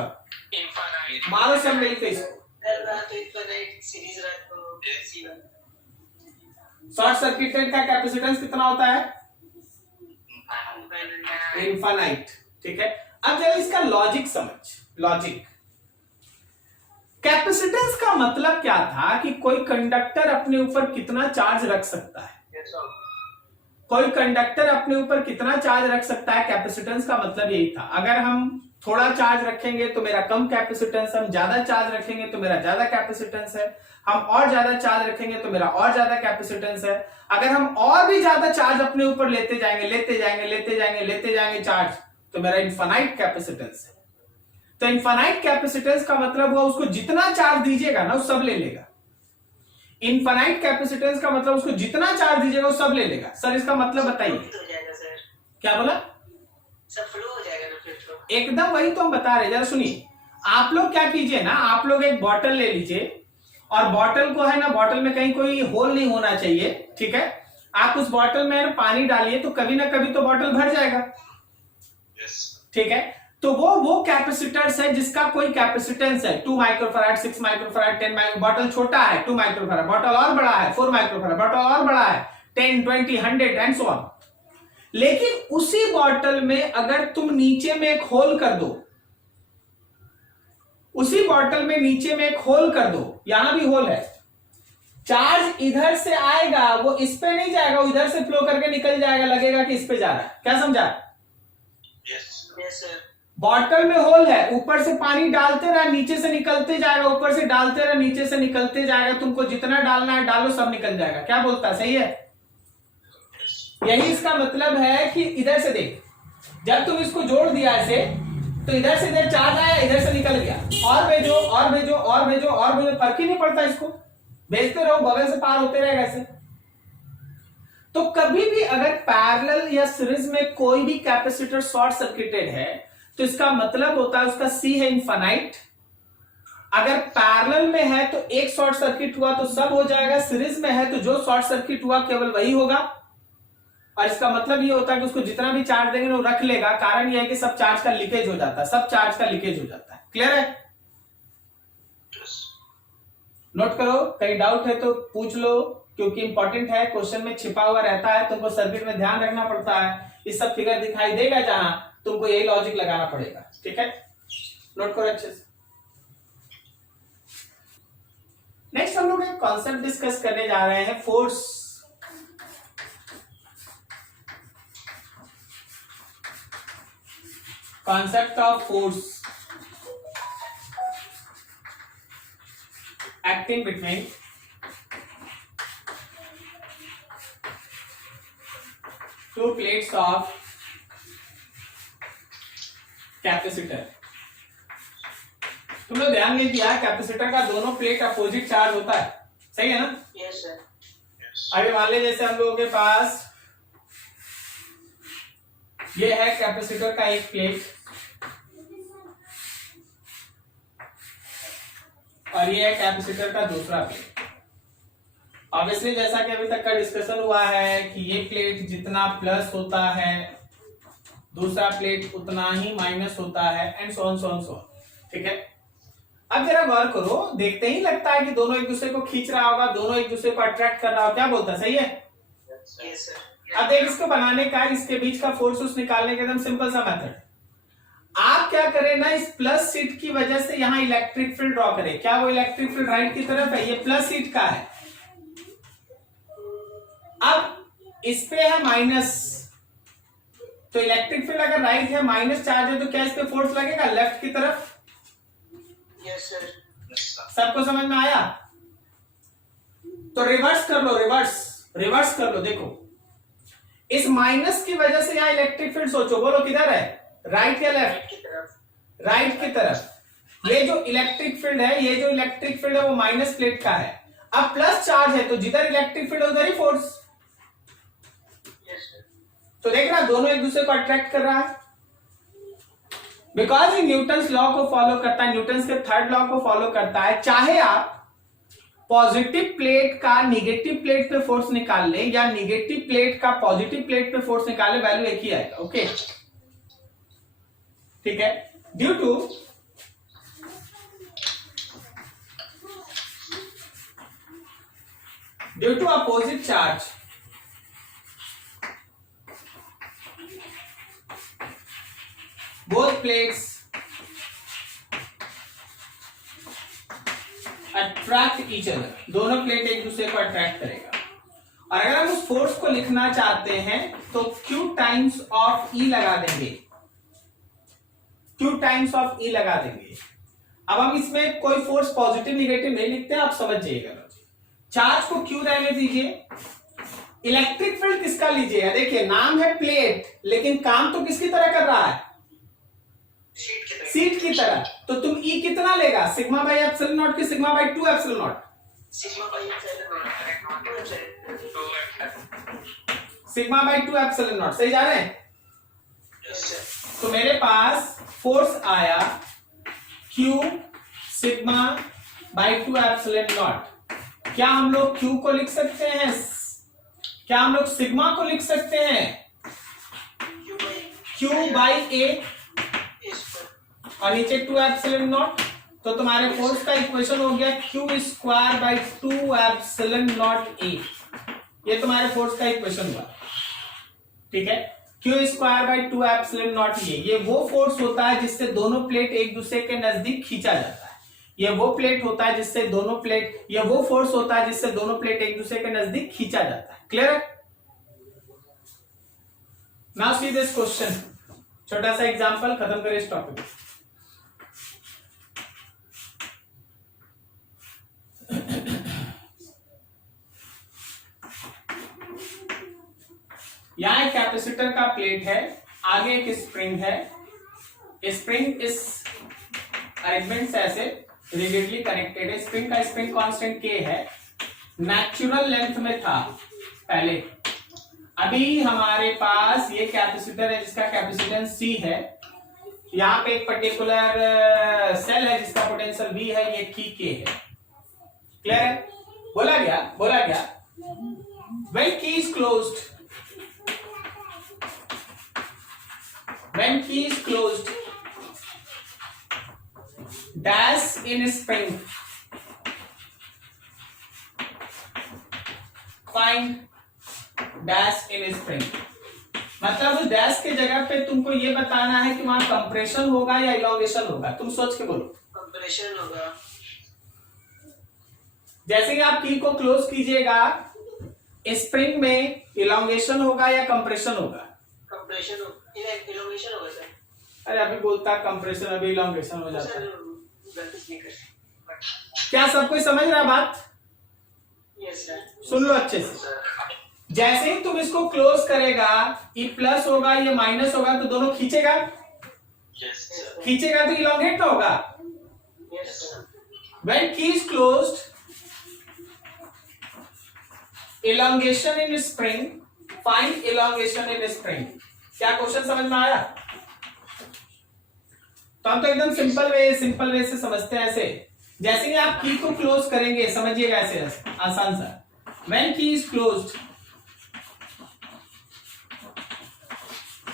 मारो सब मिलकर इसको। शॉर्ट सर्किटेड का कैपेसिटेंस कितना होता है? इनफाइनाइट। ठीक है, अब जरा इसका लॉजिक समझ। लॉजिक, कैपेसिटेंस का मतलब क्या था कि कोई कंडक्टर अपने ऊपर कितना चार्ज रख सकता है। कोई कंडक्टर अपने ऊपर कितना चार्ज रख सकता है, कैपेसिटेंस का मतलब यही था। अगर हम थोड़ा चार्ज रखेंगे तो मेरा कम कैपेसिटेंस, हम ज्यादा चार्ज रखेंगे तो मेरा ज्यादा कैपेसिटेंस है, हम और ज्यादा चार्ज रखेंगे तो मेरा और ज्यादा कैपेसिटेंस है। अगर हम और भी ज्यादा चार्ज अपने ऊपर लेते जाएंगे चार्ज, तो मेरा इनफाइनाइट कैपेसिटेंस है। तो इनफाइनाइट कैपेसिटेंस का मतलब हुआ उसको जितना चार्ज दीजिएगा ना वो सब ले लेगा। इनफाइनाइट कैपेसिटेंस का मतलब उसको जितना चार्ज दीजिएगा वो सब ले लेगा। सर इसका मतलब बताइए। क्या बोला? सब फ्लो हो जाएगा ना फिर तो। एकदम वही तो हम बता रहे, जरा सुनिए। आप लोग क्या कीजिए ना, आप लोग एक बॉटल ले लीजिए और बॉटल को है ना, बॉटल में कहीं कोई होल नहीं होना चाहिए। ठीक है, आप उस बॉटल में पानी डालिए तो कभी ना कभी तो बॉटल भर जाएगा। ठीक है, तो वो कैपेसिटर्स है जिसका कोई कैपेसिटेंस है 2 माइक्रोफैराड, 6 माइक्रोफैराड, 10 माइक्रो, बॉटल छोटा है 2 माइक्रोफैराड, बॉटल और बड़ा है 4 माइक्रोफैराड, बॉटल और बड़ा है 10, 20, 100 एंड सो ऑन। लेकिन उसी बॉटल में अगर तुम नीचे में एक होल कर दो, उसी बॉटल में नीचे में एक होल कर दो, यहां भी होल है, चार्ज इधर से आएगा, वो इस पे नहीं जाएगा, वो इधर से फ्लो करके निकल जाएगा, लगेगा कि इस पे जा रहा है। क्या समझा? Yes sir. बॉटल में होल है, ऊपर से पानी डालते रहा, नीचे से निकलते जाएगा, ऊपर से डालते रहा, नीचे से निकलते जाएगा, तुमको जितना डालना है डालो, सब निकल जाएगा। क्या बोलता है? सही है? यही इसका मतलब है कि इधर से देख, जब तुम इसको जोड़ दिया ऐसे, तो इधर से इधर चार्ज आया, इधर से निकल गया, और भेजो और भेजो और भेजो और भेजो, फर्क ही नहीं पड़ता, इसको भेजते रहो, बगल से पार होते रहेगा ऐसे। तो कभी भी अगर पैरेलल या सीरीज में कोई भी कैपेसिटर शॉर्ट सर्किटेड है तो इसका मतलब होता है उसका C है इनफाइनाइट। अगर पैरेलल में है तो एक शॉर्ट सर्किट हुआ तो सब हो जाएगा, सीरीज में है तो जो शॉर्ट सर्किट हुआ केवल वही होगा। और इसका मतलब ये होता है कि उसको जितना भी चार्ज देंगे वो रख लेगा। कारण यह है कि सब चार्ज का लीकेज हो जाता है, सब चार्ज का लीकेज हो जाता है। क्लियर है? नोट करो, कहीं डाउट है तो पूछ लो, क्योंकि इंपॉर्टेंट है, क्वेश्चन में छिपा हुआ रहता है, तुमको सर्किट में ध्यान रखना पड़ता है। ये सब फिगर दिखाई देगा जहां, तुमको यही लॉजिक लगाना पड़ेगा। ठीक है, नोट करो अच्छे से। नेक्स्ट हम लोग एक कॉन्सेप्ट डिस्कस करने जा रहे हैं, force. Concept of force. acting between two plates of capacitor. तुम लोग ध्यान नहीं दिया, कैपेसिटर का दोनों प्लेट अपोजिट चार्ज होता है, सही है ना? Yes sir. अभी मान ले जैसे हम लोगों के पास ये है कैपेसिटर का एक प्लेट और ये है कैपेसिटर का दूसरा प्लेट। ऑब्वियसली जैसा कि अभी तक का डिस्कशन हुआ है कि ये प्लेट जितना प्लस होता है दूसरा प्लेट उतना ही माइनस होता है, and so on so on so on, ठीक है। अब जरा गौर करो, देखते ही लगता है कि दोनों एक दूसरे को खींच रहा होगा, दोनों एक दूसरे को अट्रैक्ट कर रहा होगा, क्या बोलता है, सही है? Yes sir. अब देख, इसको बनाने का, इसके बीच का फोर्स निकालने का एकदम सिंपल सा मेथड। आप क्या करें ना, इस प्लस सीट की वजह से यहां इलेक्ट्रिक फील्ड ड्रॉ करें। क्या वो इलेक्ट्रिक फील्ड राइट की तरफ है? ये प्लस सीट का है। अब इस पे है माइनस, तो इलेक्ट्रिक फील्ड अगर राइट है, माइनस चार्ज है, तो क्या इस पे फोर्स लगेगा लेफ्ट की तरफ? Yes sir. सबको समझ में आया? तो रिवर्स कर लो, रिवर्स कर लो। देखो, इस माइनस की वजह से यहां इलेक्ट्रिक फील्ड, सोचो, बोलो किधर है, राइट या लेफ्ट? राइट की तरफ। ये जो इलेक्ट्रिक फील्ड है, ये जो इलेक्ट्रिक फील्ड है वो माइनस प्लेट का है। अब प्लस चार्ज है, तो जिधर इलेक्ट्रिक फील्ड है उधर ही फोर्स। तो देख रहा, दोनों एक दूसरे को अट्रैक्ट कर रहा है, बिकॉज ये न्यूटन्स लॉ को फॉलो करता है, न्यूटन्स के थर्ड लॉ को फॉलो करता है। चाहे आप पॉजिटिव प्लेट का निगेटिव प्लेट पे फोर्स निकाल ले या निगेटिव प्लेट का पॉजिटिव प्लेट पे फोर्स निकाले, वैल्यू एक ही आएगा। ओके, ठीक है। Due to opposite charge, both plates attract each other, दोनों प्लेट एक दूसरे को अट्रैक्ट करेगा। और अगर हम उस फोर्स को लिखना चाहते हैं तो Q टाइम्स ऑफ E लगा देंगे, Q टाइम्स ऑफ E लगा देंगे। अब हम इसमें कोई फोर्स पॉजिटिव निगेटिव नहीं लिखते, आप समझ जाइएगा। चार्ज को Q रहने दीजिए, इलेक्ट्रिक फील्ड किसका लीजिएगा? देखिए, नाम है प्लेट, लेकिन काम तो किसकी तरह कर रहा है? सीट की तरह। तो तुम E कितना लेगा? सिग्मा बाई एप्सिलॉन नॉट की sigma by 2 epsilon not? Sigma by 2 epsilon not, सही जा रहे हैं? तो मेरे पास फोर्स आया Q sigma by 2 epsilon not. क्या हम लोग Q को लिख सकते हैं? क्या हम लोग सिग्मा को लिख सकते हैं? Q बाई A और नीचे 2 एप्सिलॉन नॉट। तो तुम्हारे फोर्स का इक्वेशन हो गया Q square by 2 epsilon not A। ये तुम्हारे फोर्स का इक्वेशन हुआ, ठीक है। Q square by 2 epsilon not A, ये वो फोर्स होता है जिससे दोनों प्लेट एक दूसरे के नजदीक खींचा जाता है। ये वो प्लेट होता है जिससे दोनों प्लेट, ये वो फोर्स होता है जिससे दोनों प्लेट एक दूसरे के नजदीक खींचा जाता है। क्लियर है? नाउ सी दिस क्वेश्चन, छोटा सा एग्जांपल, खत्म करें इस टॉपिक। यहां एक कैपेसिटर का प्लेट है, आगे एक स्प्रिंग है। स्प्रिंग इस अरेंजमेंट से ऐसे रिजिडली कनेक्टेड है। स्प्रिंग का स्प्रिंग कांस्टेंट K है, नेचुरल लेंथ में था पहले। अभी हमारे पास ये कैपेसिटर है जिसका कैपेसिटेंस C है। यहाँ पे एक पर्टिकुलर सेल है जिसका पोटेंशियल V है, ये की K है। क्लियर है? बोला गया when key is closed, when key is closed, dash in spring, find dash in spring। मतलब उस डैश के जगह पे तुमको ये बताना है कि वहां कंप्रेशन होगा या इलॉन्गेशन होगा। तुम सोच के बोलो। कंप्रेशन होगा। जैसे कि आप की को क्लोज कीजिएगा, स्प्रिंग में इलॉन्गेशन होगा या कंप्रेशन होगा? कंप्रेशन इलॉन्गेशन होगा सर। अरे अभी बोलता कंप्रेशन, अभी इलॉन्गेशन हो जाता है। सर क्या सब कोई समझ रहा है बात? Yes sir. सुन लो अच्छे से। जैसे ही तुम इसको क्लोज करेगा, ये प्लस होगा ये माइनस होगा, तो दोनों खींचेगा, यस सर। खींचेगा तो इलोंगेट ना होगा। Yes sir. When key is closed, elongation in spring, find elongation in spring. क्या क्वेश्चन समझ में आया? तो हम तो एकदम सिंपल वे से समझते हैं ऐसे। जैसे ही आप की को क्लोज करेंगे, समझिएगा ऐसे आसान सा। When key is closed,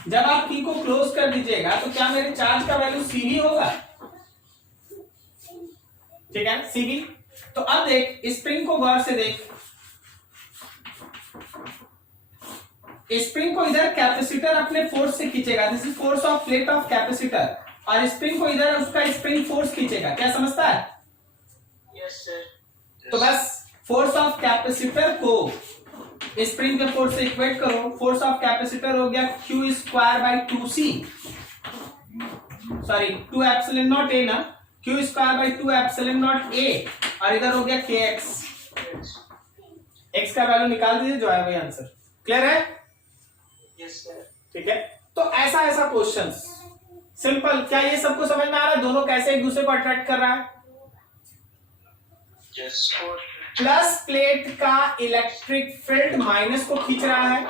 जब आप की को क्लोज कर दीजिएगा तो क्या मेरे चार्ज का वैल्यू CV होगा? ठीक है, CV। तो अब देख, स्प्रिंग को गौर से देख, स्प्रिंग को इधर कैपेसिटर अपने फोर्स से खींचेगा, this is force of plate of capacitor, और स्प्रिंग को इधर उसका स्प्रिंग फोर्स खींचेगा। क्या समझता है? Yes sir. तो बस फोर्स ऑफ कैपेसिटर को स्प्रिंग के फोर्स से इक्वेट करो। फोर्स ऑफ कैपेसिटर हो गया Q square by 2C, sorry 2 epsilon not A ना, Q square by 2 epsilon not A, और इधर हो गया KX। X का वैल्यू निकाल दीजिए, जो है वही आंसर। क्लियर है? Yes sir. ठीक है, तो ऐसा क्वेश्चंस सिंपल। क्या ये सबको समझ में आ रहा है? दोनों कैसे एक दूसरे को अट्रैक्ट कर रहा है? Yes sir. प्लस प्लेट का इलेक्ट्रिक फील्ड माइनस को खींच रहा है,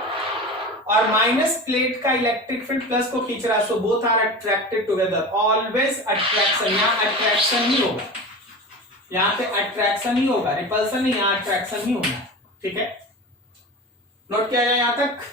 और माइनस प्लेट का इलेक्ट्रिक फील्ड प्लस को खींच रहा है। So both are attracted together. Always attraction, यहां अट्रैक्शन ही होगा, यहां पे अट्रैक्शन ही होगा, रिपल्सन नहीं, यहां अट्रैक्शन ही होना है। ठीक है, नोट किया जाए यहां तक।